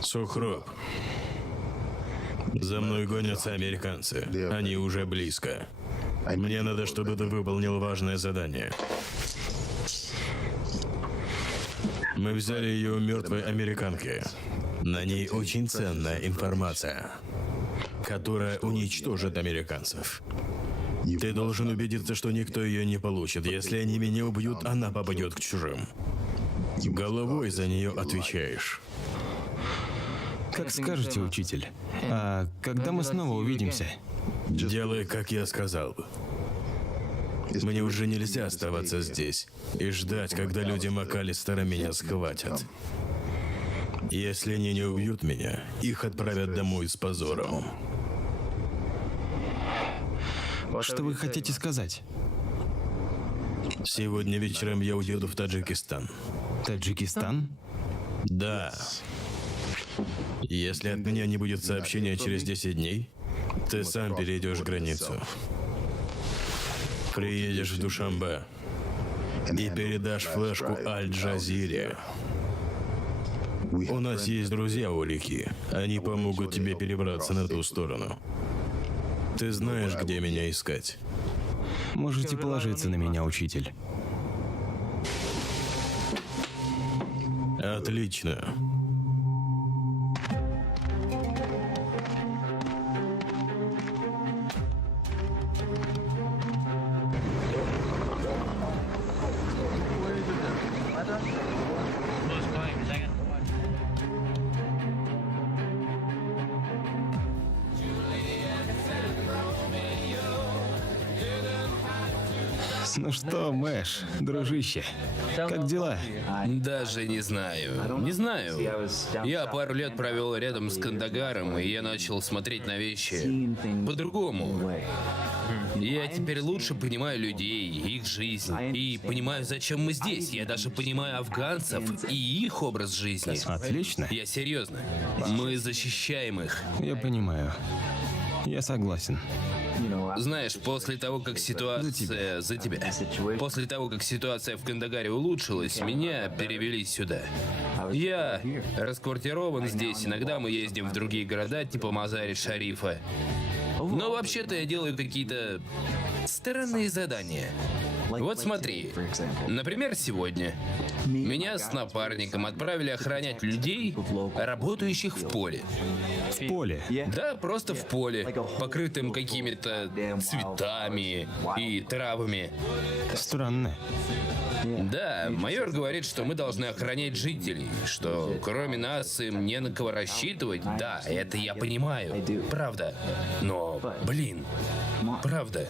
Сухроб. За мной гонятся американцы. Они уже близко. Мне надо, чтобы ты выполнил важное задание. Мы взяли ее у мертвой американки. На ней очень ценная информация, которая уничтожит американцев. Ты должен убедиться, что никто ее не получит. Если они меня убьют, она попадет к чужим. Головой за нее отвечаешь. Как скажете, учитель. А когда мы снова увидимся? Делай, как я сказал. Мне уже нельзя оставаться здесь и ждать, когда люди МакАлистера меня схватят. Если они не убьют меня, их отправят домой с позором. Что вы хотите сказать? Сегодня вечером я уеду в Таджикистан. Таджикистан? Да. Если от меня не будет сообщения через 10 дней, ты сам перейдешь границу. Приедешь в Душанбе и передашь флешку Аль-Джазире. У нас есть друзья у реки. Они помогут тебе перебраться на ту сторону. Ты знаешь, где меня искать. Можете положиться на меня, учитель. Отлично. Ну что, Мэш, дружище, как дела? Даже не знаю. Не знаю. Я пару лет провел рядом с Кандагаром, и я начал смотреть на вещи по-другому. Я теперь лучше понимаю людей, их жизнь, и понимаю, зачем мы здесь. Я даже понимаю афганцев и их образ жизни. Отлично. Я серьезно. Мы защищаем их. Я понимаю. Я согласен. Знаешь, после того, как ситуация... За тебя. После того, как ситуация в Кандагаре улучшилась, меня перевели сюда. Я расквартирован здесь, иногда мы ездим в другие города, типа Мазари-Шарифа. Но вообще-то я делаю какие-то странные задания. Вот смотри. Например, сегодня меня с напарником отправили охранять людей, работающих в поле. В поле? Да, просто в поле, покрытым какими-то цветами и травами. Странно. Да, майор говорит, что мы должны охранять жителей, что кроме нас им не на кого рассчитывать. Да, это я понимаю. Правда. Но, блин, правда.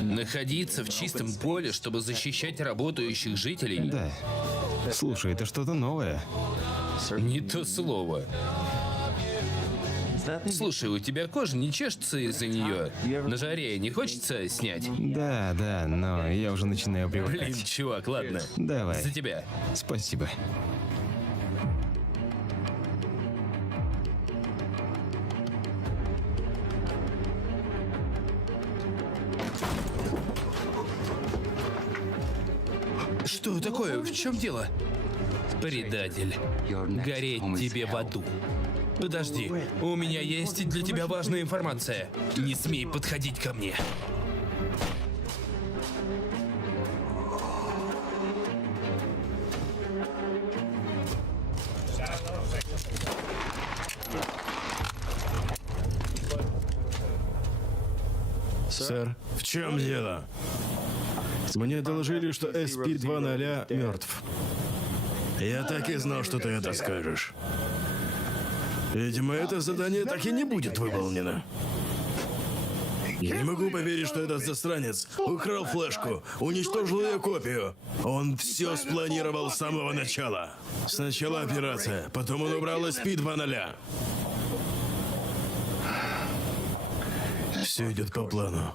Находиться в чистом поле, чтобы защищать работающих жителей... Да. Слушай, это что-то новое. Не то слово. Слушай, у тебя кожа не чешется из-за нее? На жаре не хочется снять? Да, но я уже начинаю Блин, привыкать. чувак, ладно. Давай. За тебя. Спасибо. Что такое? В чем дело? Предатель. Гореть тебе в аду. Подожди, у меня есть для тебя важная информация. Не смей подходить ко мне. Сэр, в чем дело? Мне доложили, что SP-200 мертв. Я так и знал, что ты это скажешь. Видимо, это задание так и не будет выполнено. Не могу поверить, что этот засранец украл флешку, уничтожил ее копию. Он все спланировал с самого начала. Сначала операция, потом он убрал SP 2.0. Все идет по плану.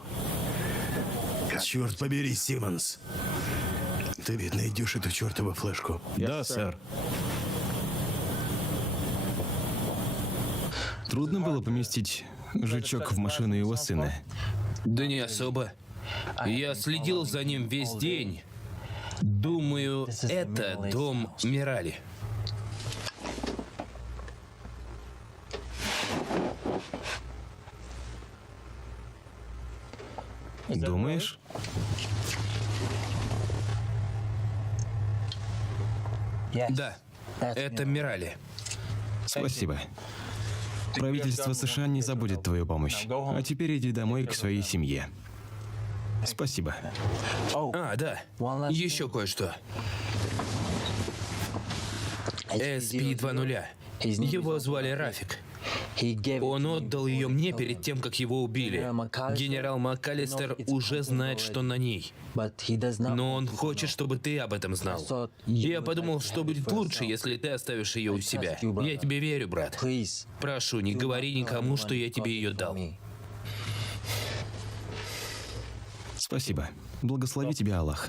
Черт побери, Симмонс. Ты ведь найдешь эту чертову флешку. Да, сэр. Трудно было поместить жучок в машину его сына. Да не особо. Я следил за ним весь день. Думаю, это дом Мирали. Думаешь? Да, это Мирали. Спасибо. Правительство США не забудет твою помощь. А теперь иди домой к своей семье. Спасибо. А, да. Еще кое-что. SP 2.0. Его звали Рафик. Он отдал ее мне перед тем, как его убили. Генерал МакАлистер уже знает, что на ней. Но он хочет, чтобы ты об этом знал. Я подумал, что будет лучше, если ты оставишь ее у себя. Я тебе верю, брат. Прошу, не говори никому, что я тебе ее дал. Спасибо. Благослови тебя Аллах.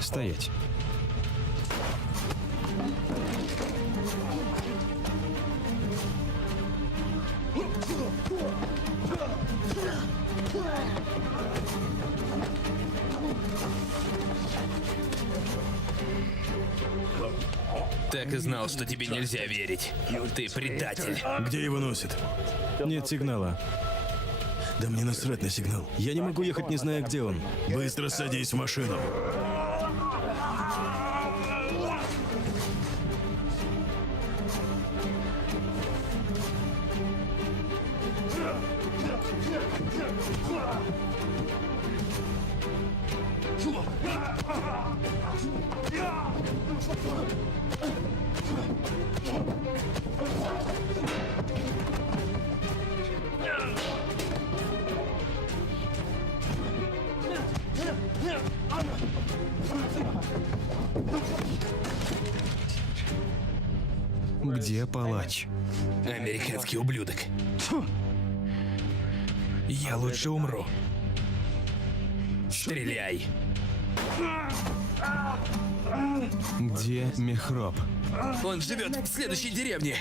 Стоять. Так и знал, что тебе нельзя верить. Ты предатель. Где его носит? Нет сигнала. Да мне насрать на сигнал. Я не могу ехать, не зная, где он. Быстро садись в машину. Где палач? Американский ублюдок. Я лучше умру. Стреляй. Где Мехроб? Он живет в следующей деревне.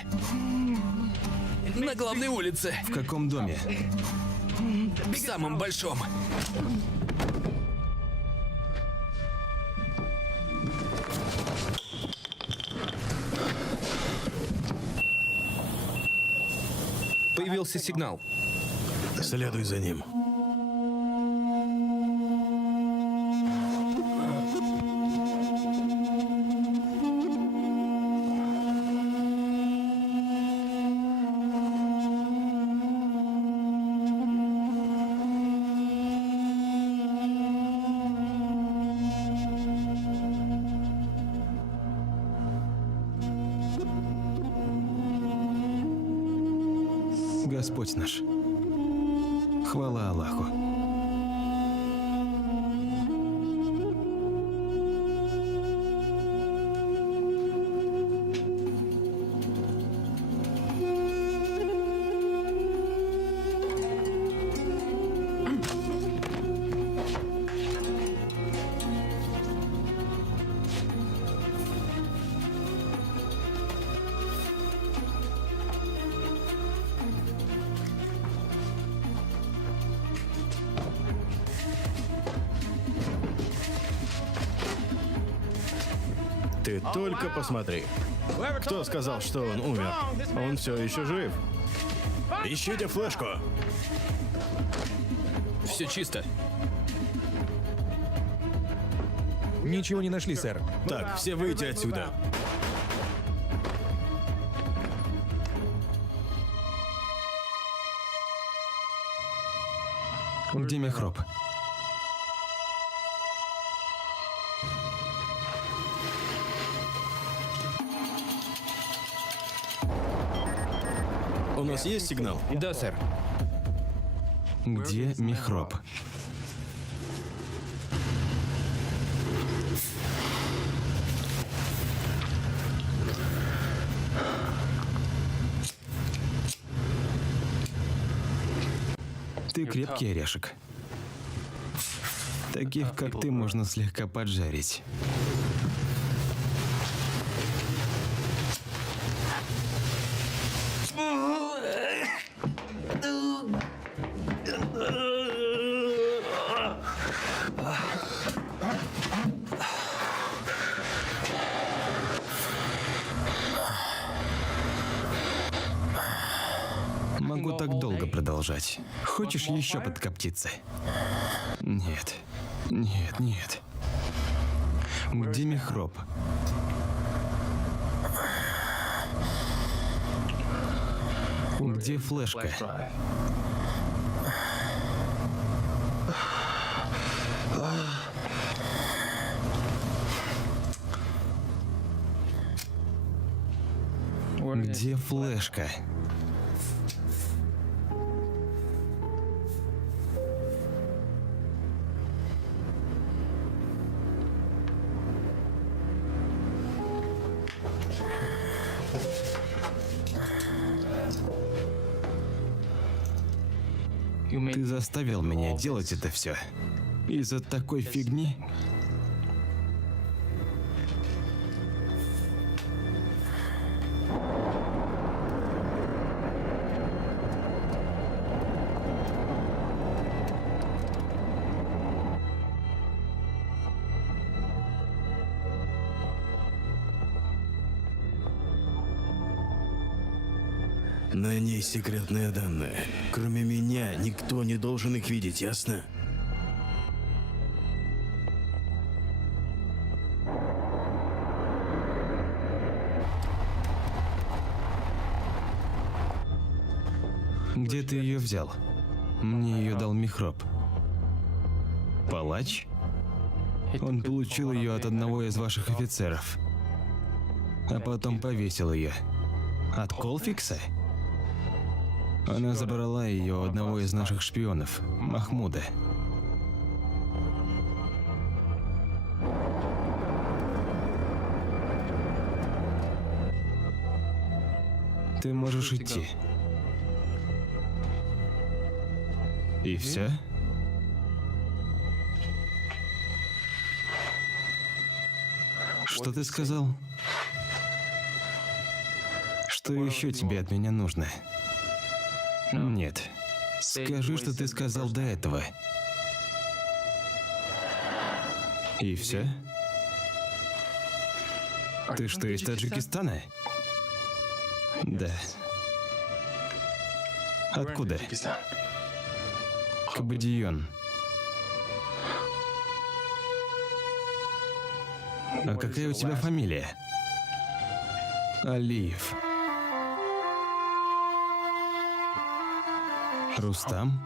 На главной улице. В каком доме? В самом большом. Появился сигнал. Следуй за ним. Господь наш. Хвала Аллаху. Ты только посмотри. Кто сказал, что он умер? Он все еще жив. Ищите флешку. Все чисто. Ничего не нашли, сэр. Так, все выйти отсюда. Где Мехроб? У нас есть сигнал? Да, сэр. Где Мехроб? Ты крепкий орешек. Таких, как ты, можно слегка поджарить. Могу так долго продолжать. Хочешь еще подкоптиться? Нет. Нет, нет. Где Мехроб? Где флешка? Где флешка? Ты заставил меня делать это все из-за такой фигни? На ней секретные данные. Кроме меня, никто не должен их видеть, ясно? Где ты ее взял? Мне ее дал Мехроб. Палач? Он получил ее от одного из ваших офицеров, а потом повесил ее. От Колфикса? Она забрала ее у одного из наших шпионов, Махмуда. Ты можешь идти. И все? Что ты сказал? Что еще тебе от меня нужно? Нет. Скажи, что ты сказал до этого. И все? Ты что, из Таджикистана? Да. Откуда? Кабадион. А какая у тебя фамилия? Алиев. Рустам?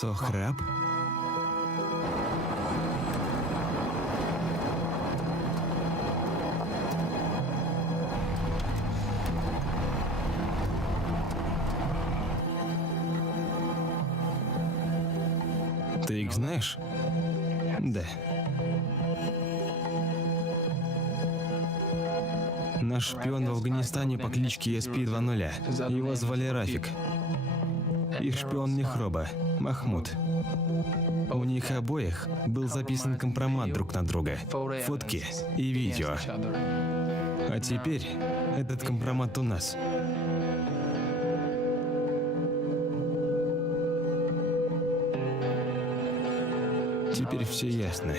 Сохраб? Ты их знаешь? Да. Наш шпион в Афганистане по кличке SP-2.0. Его звали Рафик. Их шпион Мехроба, Махмуд. У них обоих был записан компромат друг на друга, фотки и видео. А теперь этот компромат у нас. Теперь все ясно.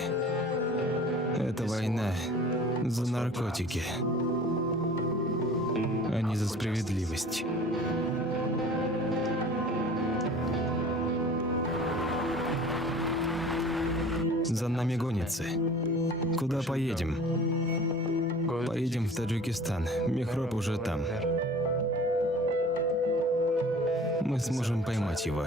Это война за наркотики, а не за справедливость. За нами гонится. Куда поедем? Поедем в Таджикистан. Мехроб уже там. Мы сможем поймать его.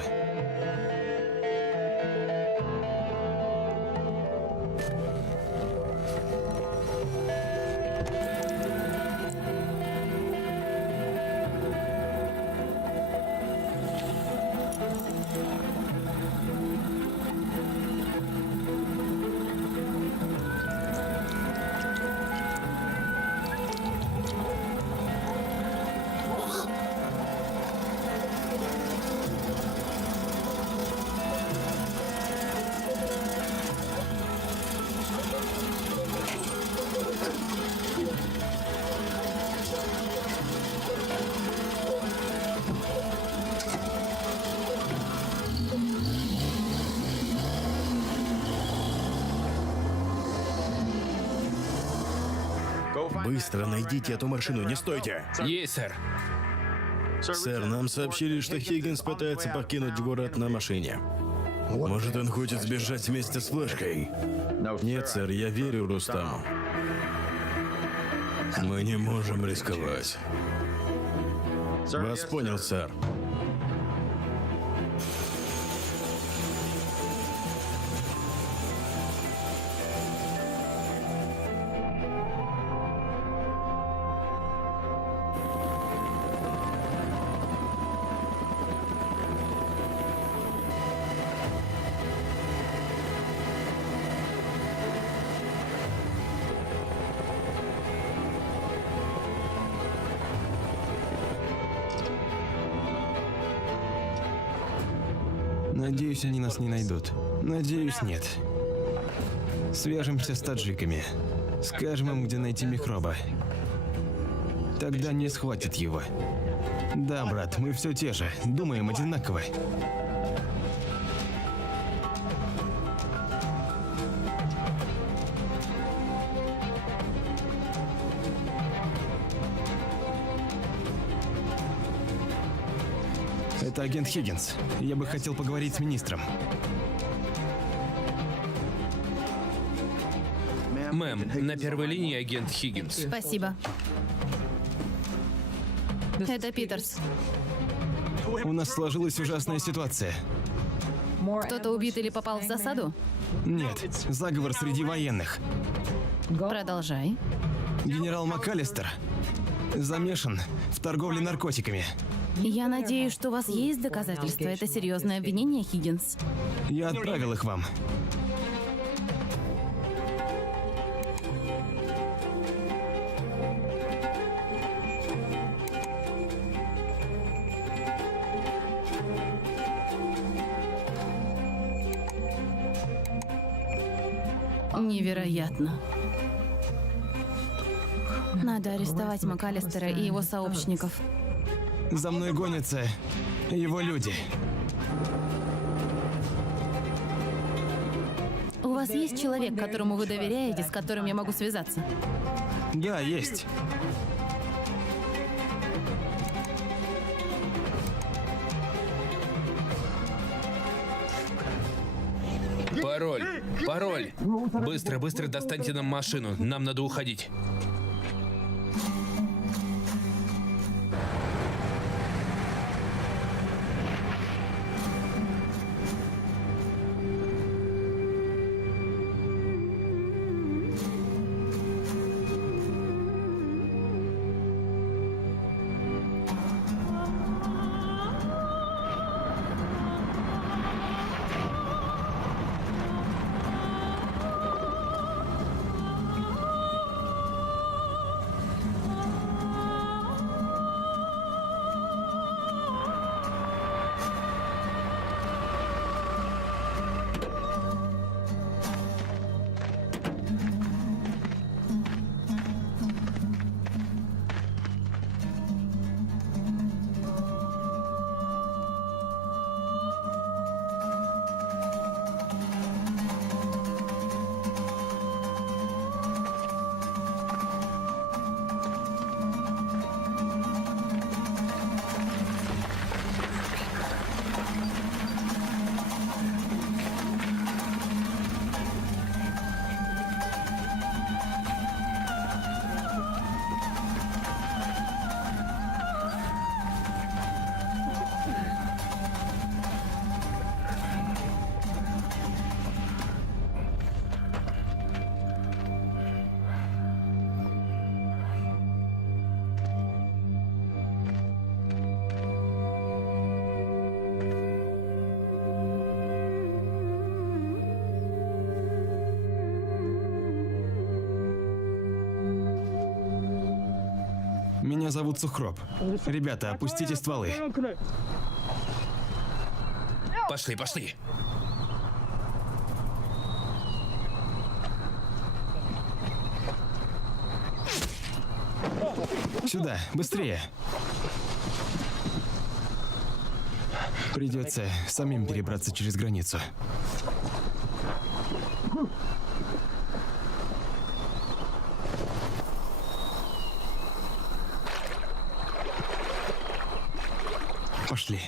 Быстро найдите эту машину, не стойте! Есть, сэр. Сэр, нам сообщили, что Хиггинс пытается покинуть город на машине. Может, он хочет сбежать вместе с флешкой? Нет, сэр, я верю Рустаму. Мы не можем рисковать. Вас понял, сэр. Надеюсь, они нас не найдут. Надеюсь, нет. Свяжемся с таджиками. Скажем им, где найти Мехроба. Тогда не схватят его. Да, брат, мы все те же. Думаем одинаково. Это агент Хиггинс. Я бы хотел поговорить с министром. Мэм, на первой линии агент Хиггинс. Спасибо. Это Питерс. У нас сложилась ужасная ситуация. Кто-то убит или попал в засаду? Нет, заговор среди военных. Продолжай. Генерал МакАлистер замешан в торговле наркотиками. Я надеюсь, что у вас есть доказательства. Это серьезное обвинение, Хиггинс. Я отправил их вам. Невероятно. Надо арестовать МакАлистера и его сообщников. За мной гонятся его люди. У вас есть человек, которому вы доверяете, с которым я могу связаться? Да, есть. Пароль! Пароль! Быстро, быстро достаньте нам машину. Нам надо уходить. Меня зовут Сухроб. Ребята, опустите стволы. Пошли, пошли. Сюда, быстрее. Придется самим перебраться через границу. Пошли.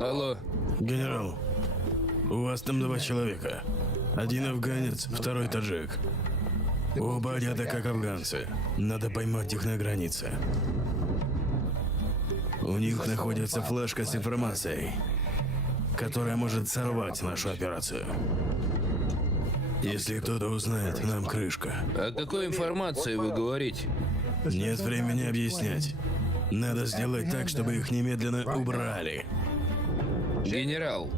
Алло. Генерал, у вас там 2 человека. Один афганец, второй таджик. Оба одеты как афганцы. Надо поймать их на границе. У них находится флешка с информацией, которая может сорвать нашу операцию. Если кто-то узнает, нам крышка. О какой информации вы говорите? Нет времени объяснять. Надо сделать так, чтобы их немедленно убрали. Генерал,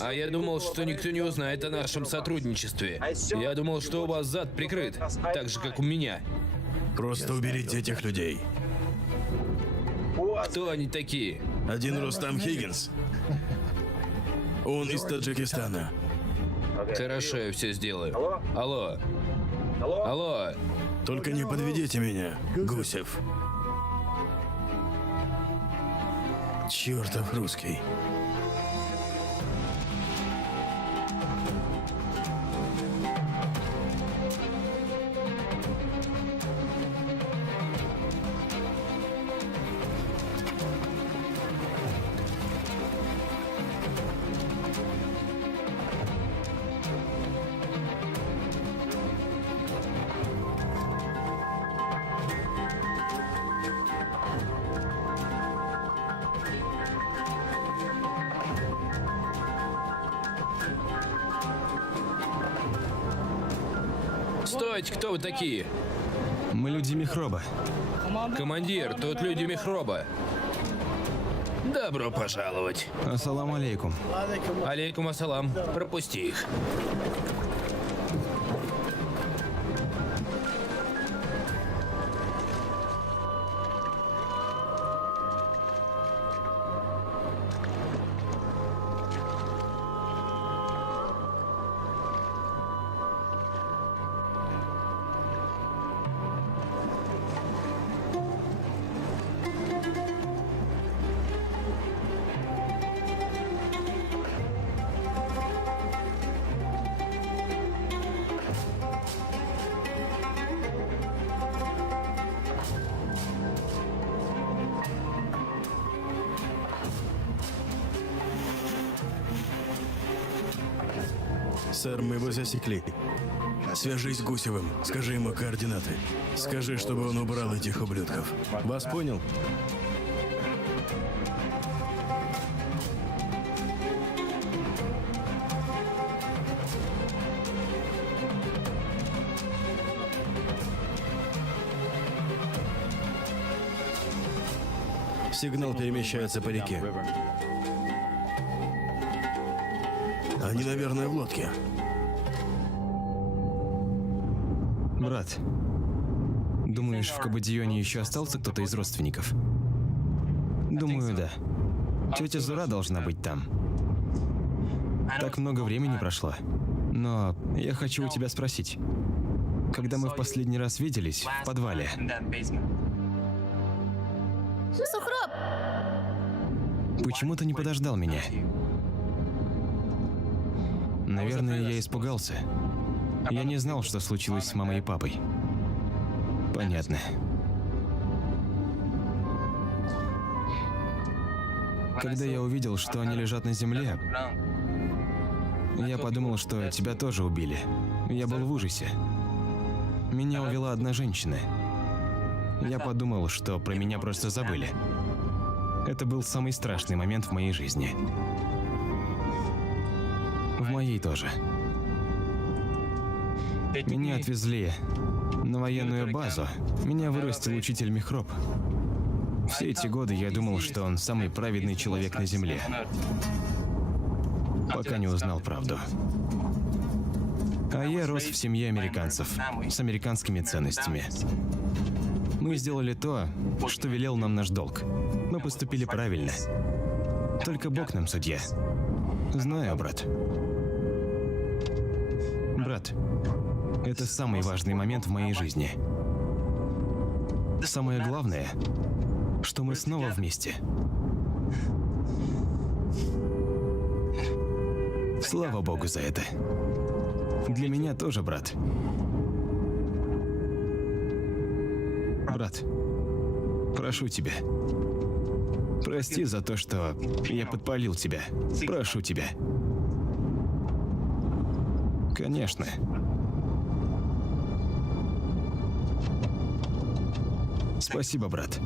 а я думал, что никто не узнает о нашем сотрудничестве. Я думал, что у вас зад прикрыт, так же, как у меня. Просто уберите этих людей. Кто они такие? Один Рустам Хиггинс. Он из Таджикистана. Хорошо, я все сделаю. Алло. Алло. Только не подведите меня, Гусев. Чертов русский. Стойте, кто вы такие? Мы люди Мехроба. Командир, тут люди Мехроба. Добро пожаловать. Ассаламу алейкум. Алейкум ассалам. Пропусти их. Сэр, мы его засекли. Свяжись с Гусевым, скажи ему координаты. Скажи, чтобы он убрал этих ублюдков. Вас понял? Сигнал перемещается по реке. Они, наверное, в лодке. Брат, думаешь, в Кабадионе еще остался кто-то из родственников? Думаю, да. Тетя Зура должна быть там. Так много времени прошло. Но я хочу у тебя спросить. Когда мы в последний раз виделись в подвале, Сухроб! почему ты не подождал меня? Наверное, я испугался. Я не знал, что случилось с мамой и папой. Понятно. Когда я увидел, что они лежат на земле, я подумал, что тебя тоже убили. Я был в ужасе. Меня увела одна женщина. Я подумал, что про меня просто забыли. Это был самый страшный момент в моей жизни. В моей тоже. Меня отвезли на военную базу. Меня вырастил учитель Михроб. Все эти годы я думал, что он самый праведный человек на земле. Пока не узнал правду. А я рос в семье американцев, с американскими ценностями. Мы сделали то, что велел нам наш долг. Мы поступили правильно. Только Бог нам судья. Знаю, брат. Брат, это самый важный момент в моей жизни. Самое главное, что мы снова вместе. Слава Богу за это. Для меня тоже, брат. Брат, прошу тебя. Прости за то, что я подпалил тебя. Прошу тебя. Конечно. Спасибо, брат.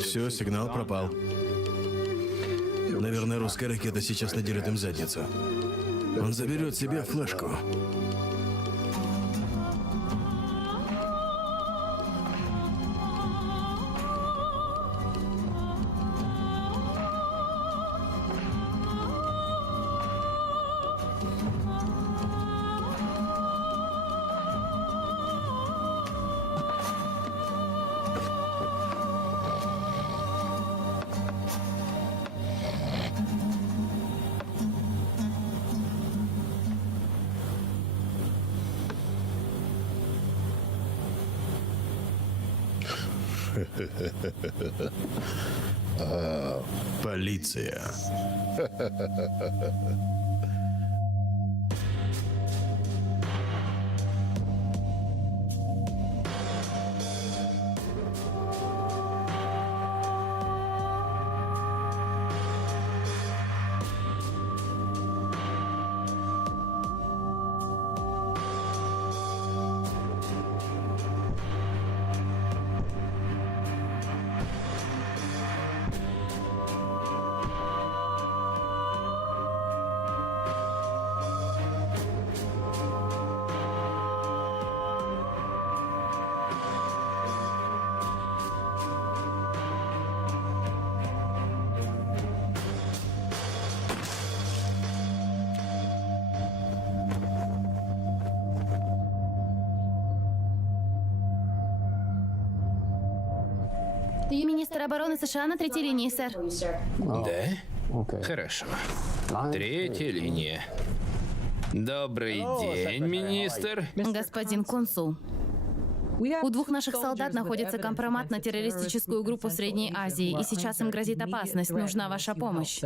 Все, сигнал пропал. Наверное, русская ракета сейчас наделит им задницу. Он заберет себе флешку. Полиция. Министр обороны США на третьей линии, сэр. Да? Хорошо. Третья линия. Добрый день, министр. Господин консул. У двух наших солдат находится компромат на террористическую группу в Средней Азии, и сейчас им грозит опасность. Нужна ваша помощь.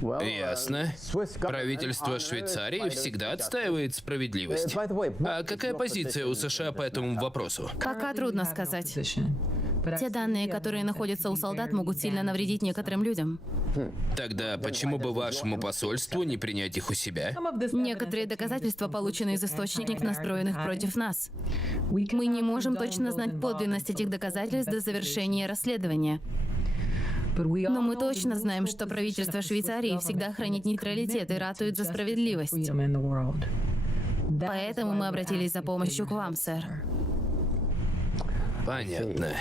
Ясно. Правительство Швейцарии всегда отстаивает справедливость. А какая позиция у США по этому вопросу? Пока трудно сказать. Те данные, которые находятся у солдат, могут сильно навредить некоторым людям. Тогда почему бы вашему посольству не принять их у себя? Некоторые доказательства получены из источников, настроенных против нас. Мы не можем точно знать подлинность этих доказательств до завершения расследования. Но мы точно знаем, что правительство Швейцарии всегда хранит нейтралитет и ратует за справедливость. Поэтому мы обратились за помощью к вам, сэр. Понятно.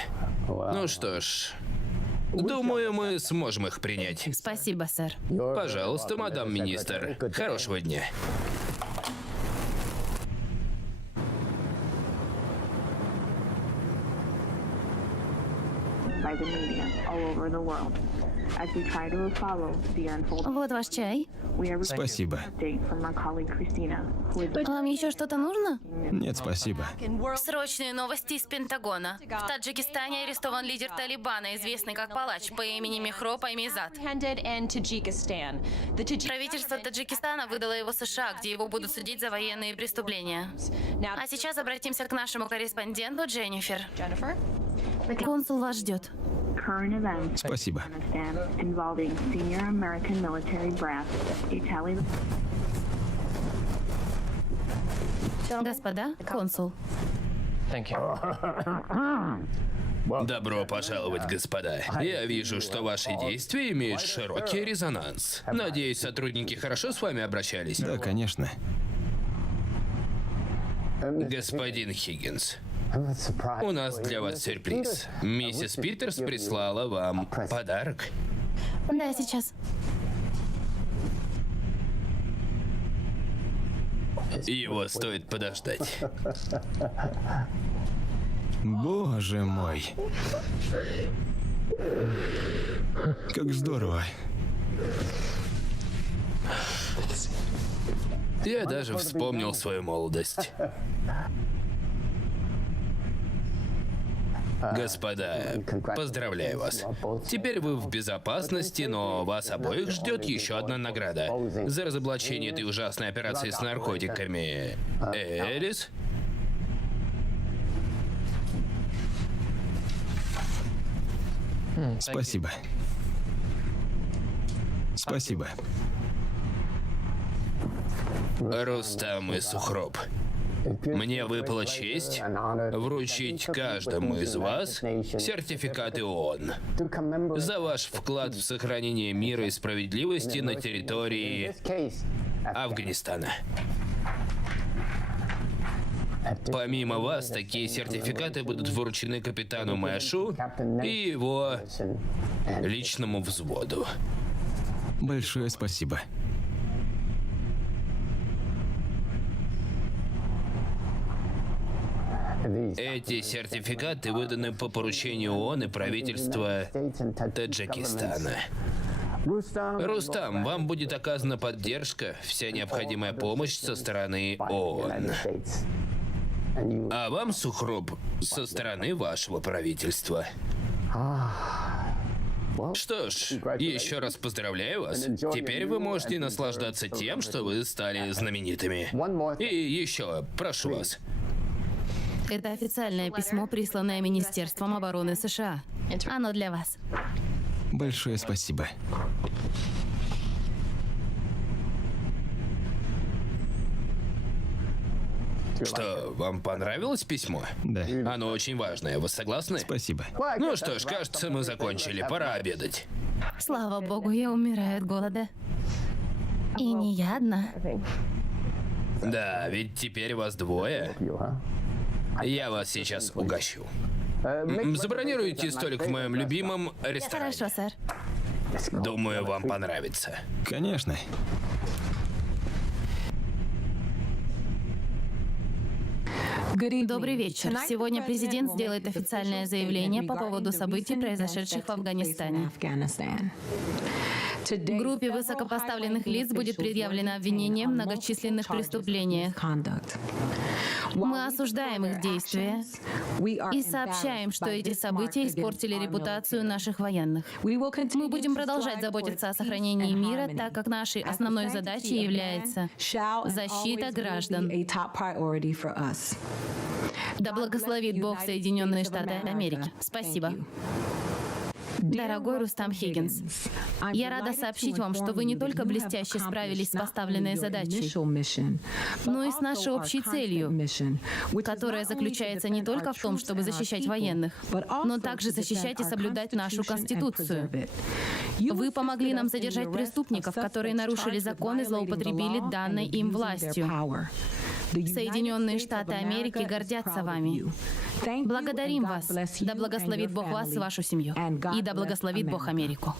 Ну что ж, думаю, мы сможем их принять. Спасибо, сэр. Пожалуйста, мадам министр. Хорошего дня. By the media all over the world. As we try to follow the unfolding, Вот ваш чай. we are receiving Спасибо. an update from our colleague Christina, who is Вам еще что-то нужно? Нет, спасибо. Срочные новости из Пентагона. В Таджикистане арестован лидер Талибана, известный как палач по имени Мехро Паймизад. Правительство Таджикистана выдало его США, где его будут судить за военные преступления. А сейчас обратимся к нашему корреспонденту Дженнифер. Консул вас ждет. current events Спасибо. in Afghanistan involving senior American military brass, a Taliban. Господа, консул. Добро пожаловать, господа. Я вижу, что ваши действия имеют широкий резонанс. Надеюсь, сотрудники хорошо с вами обращались? Да, конечно. Господин Хиггинс, у нас для вас сюрприз. Миссис Питерс прислала вам подарок. Да, сейчас. Его стоит подождать. Боже мой. Как здорово. Я даже вспомнил свою молодость. Господа, поздравляю вас. Теперь вы в безопасности, но вас обоих ждет еще одна награда. За разоблачение этой ужасной операции с наркотиками. Элис? Спасибо. Спасибо. Рустам и Сухроб. Мне выпала честь вручить каждому из вас сертификаты ООН за ваш вклад в сохранение мира и справедливости на территории Афганистана. Помимо вас, такие сертификаты будут вручены капитану Мэшу и его личному взводу. Большое спасибо. Эти сертификаты выданы по поручению ООН и правительства Таджикистана. Рустам, вам будет оказана поддержка, вся необходимая помощь со стороны ООН. А вам, Сухроб, со стороны вашего правительства. Что ж, еще раз поздравляю вас. Теперь вы можете наслаждаться тем, что вы стали знаменитыми. И еще, прошу вас. Это официальное письмо, присланное Министерством обороны США. Оно для вас. Большое спасибо. Что, вам понравилось письмо? Да. Оно очень важное, вы согласны? Спасибо. Ну что ж, кажется, мы закончили. Пора обедать. Слава богу, я умираю от голода. И не я одна. Да, ведь теперь вас двое. Я вас сейчас угощу. Забронируйте столик в моем любимом ресторане. Хорошо, сэр. Думаю, вам понравится. Конечно. Добрый вечер. Сегодня президент сделает официальное заявление по поводу событий, произошедших в Афганистане. Группе высокопоставленных лиц будет предъявлено обвинение в многочисленных преступлениях. Мы осуждаем их действия и сообщаем, что эти события испортили репутацию наших военных. Мы будем продолжать заботиться о сохранении мира, так как нашей основной задачей является защита граждан. Да благословит Бог Соединенные Штаты Америки. Спасибо. Дорогой Рустам Хиггинс, я рада сообщить вам, что вы не только блестяще справились с поставленной задачей, но и с нашей общей целью, которая заключается не только в том, чтобы защищать военных, но также защищать и соблюдать нашу Конституцию. Вы помогли нам задержать преступников, которые нарушили закон и злоупотребили данной им властью. Соединенные Штаты Америки гордятся вами. Благодарим вас. Да благословит Бог вас и вашу семью. И да благословит Бог Америку.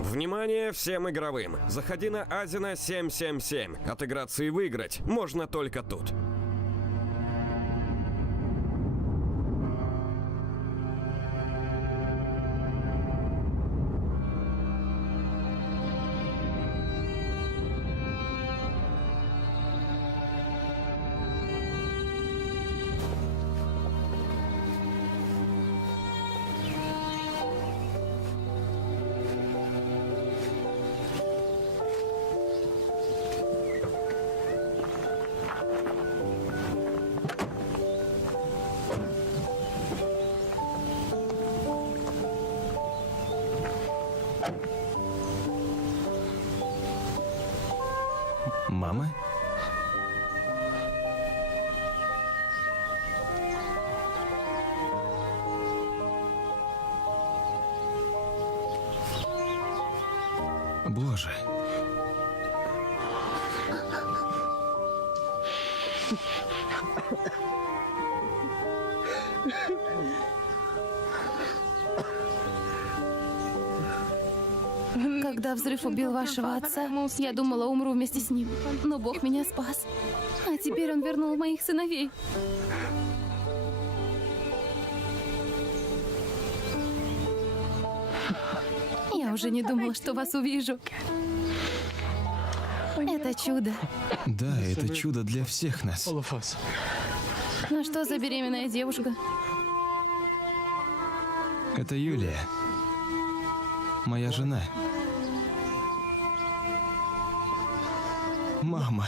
Внимание всем игровым! Заходи на Азина 777. Отыграться и выиграть можно только тут. Мама? Боже. Когда взрыв убил вашего отца, я думала, умру вместе с ним. Но Бог меня спас. А теперь он вернул моих сыновей. Я уже не думала, что вас увижу. Это чудо. Да, это чудо для всех нас. Ну что за беременная девушка? Это Юлия. Моя жена. Мама.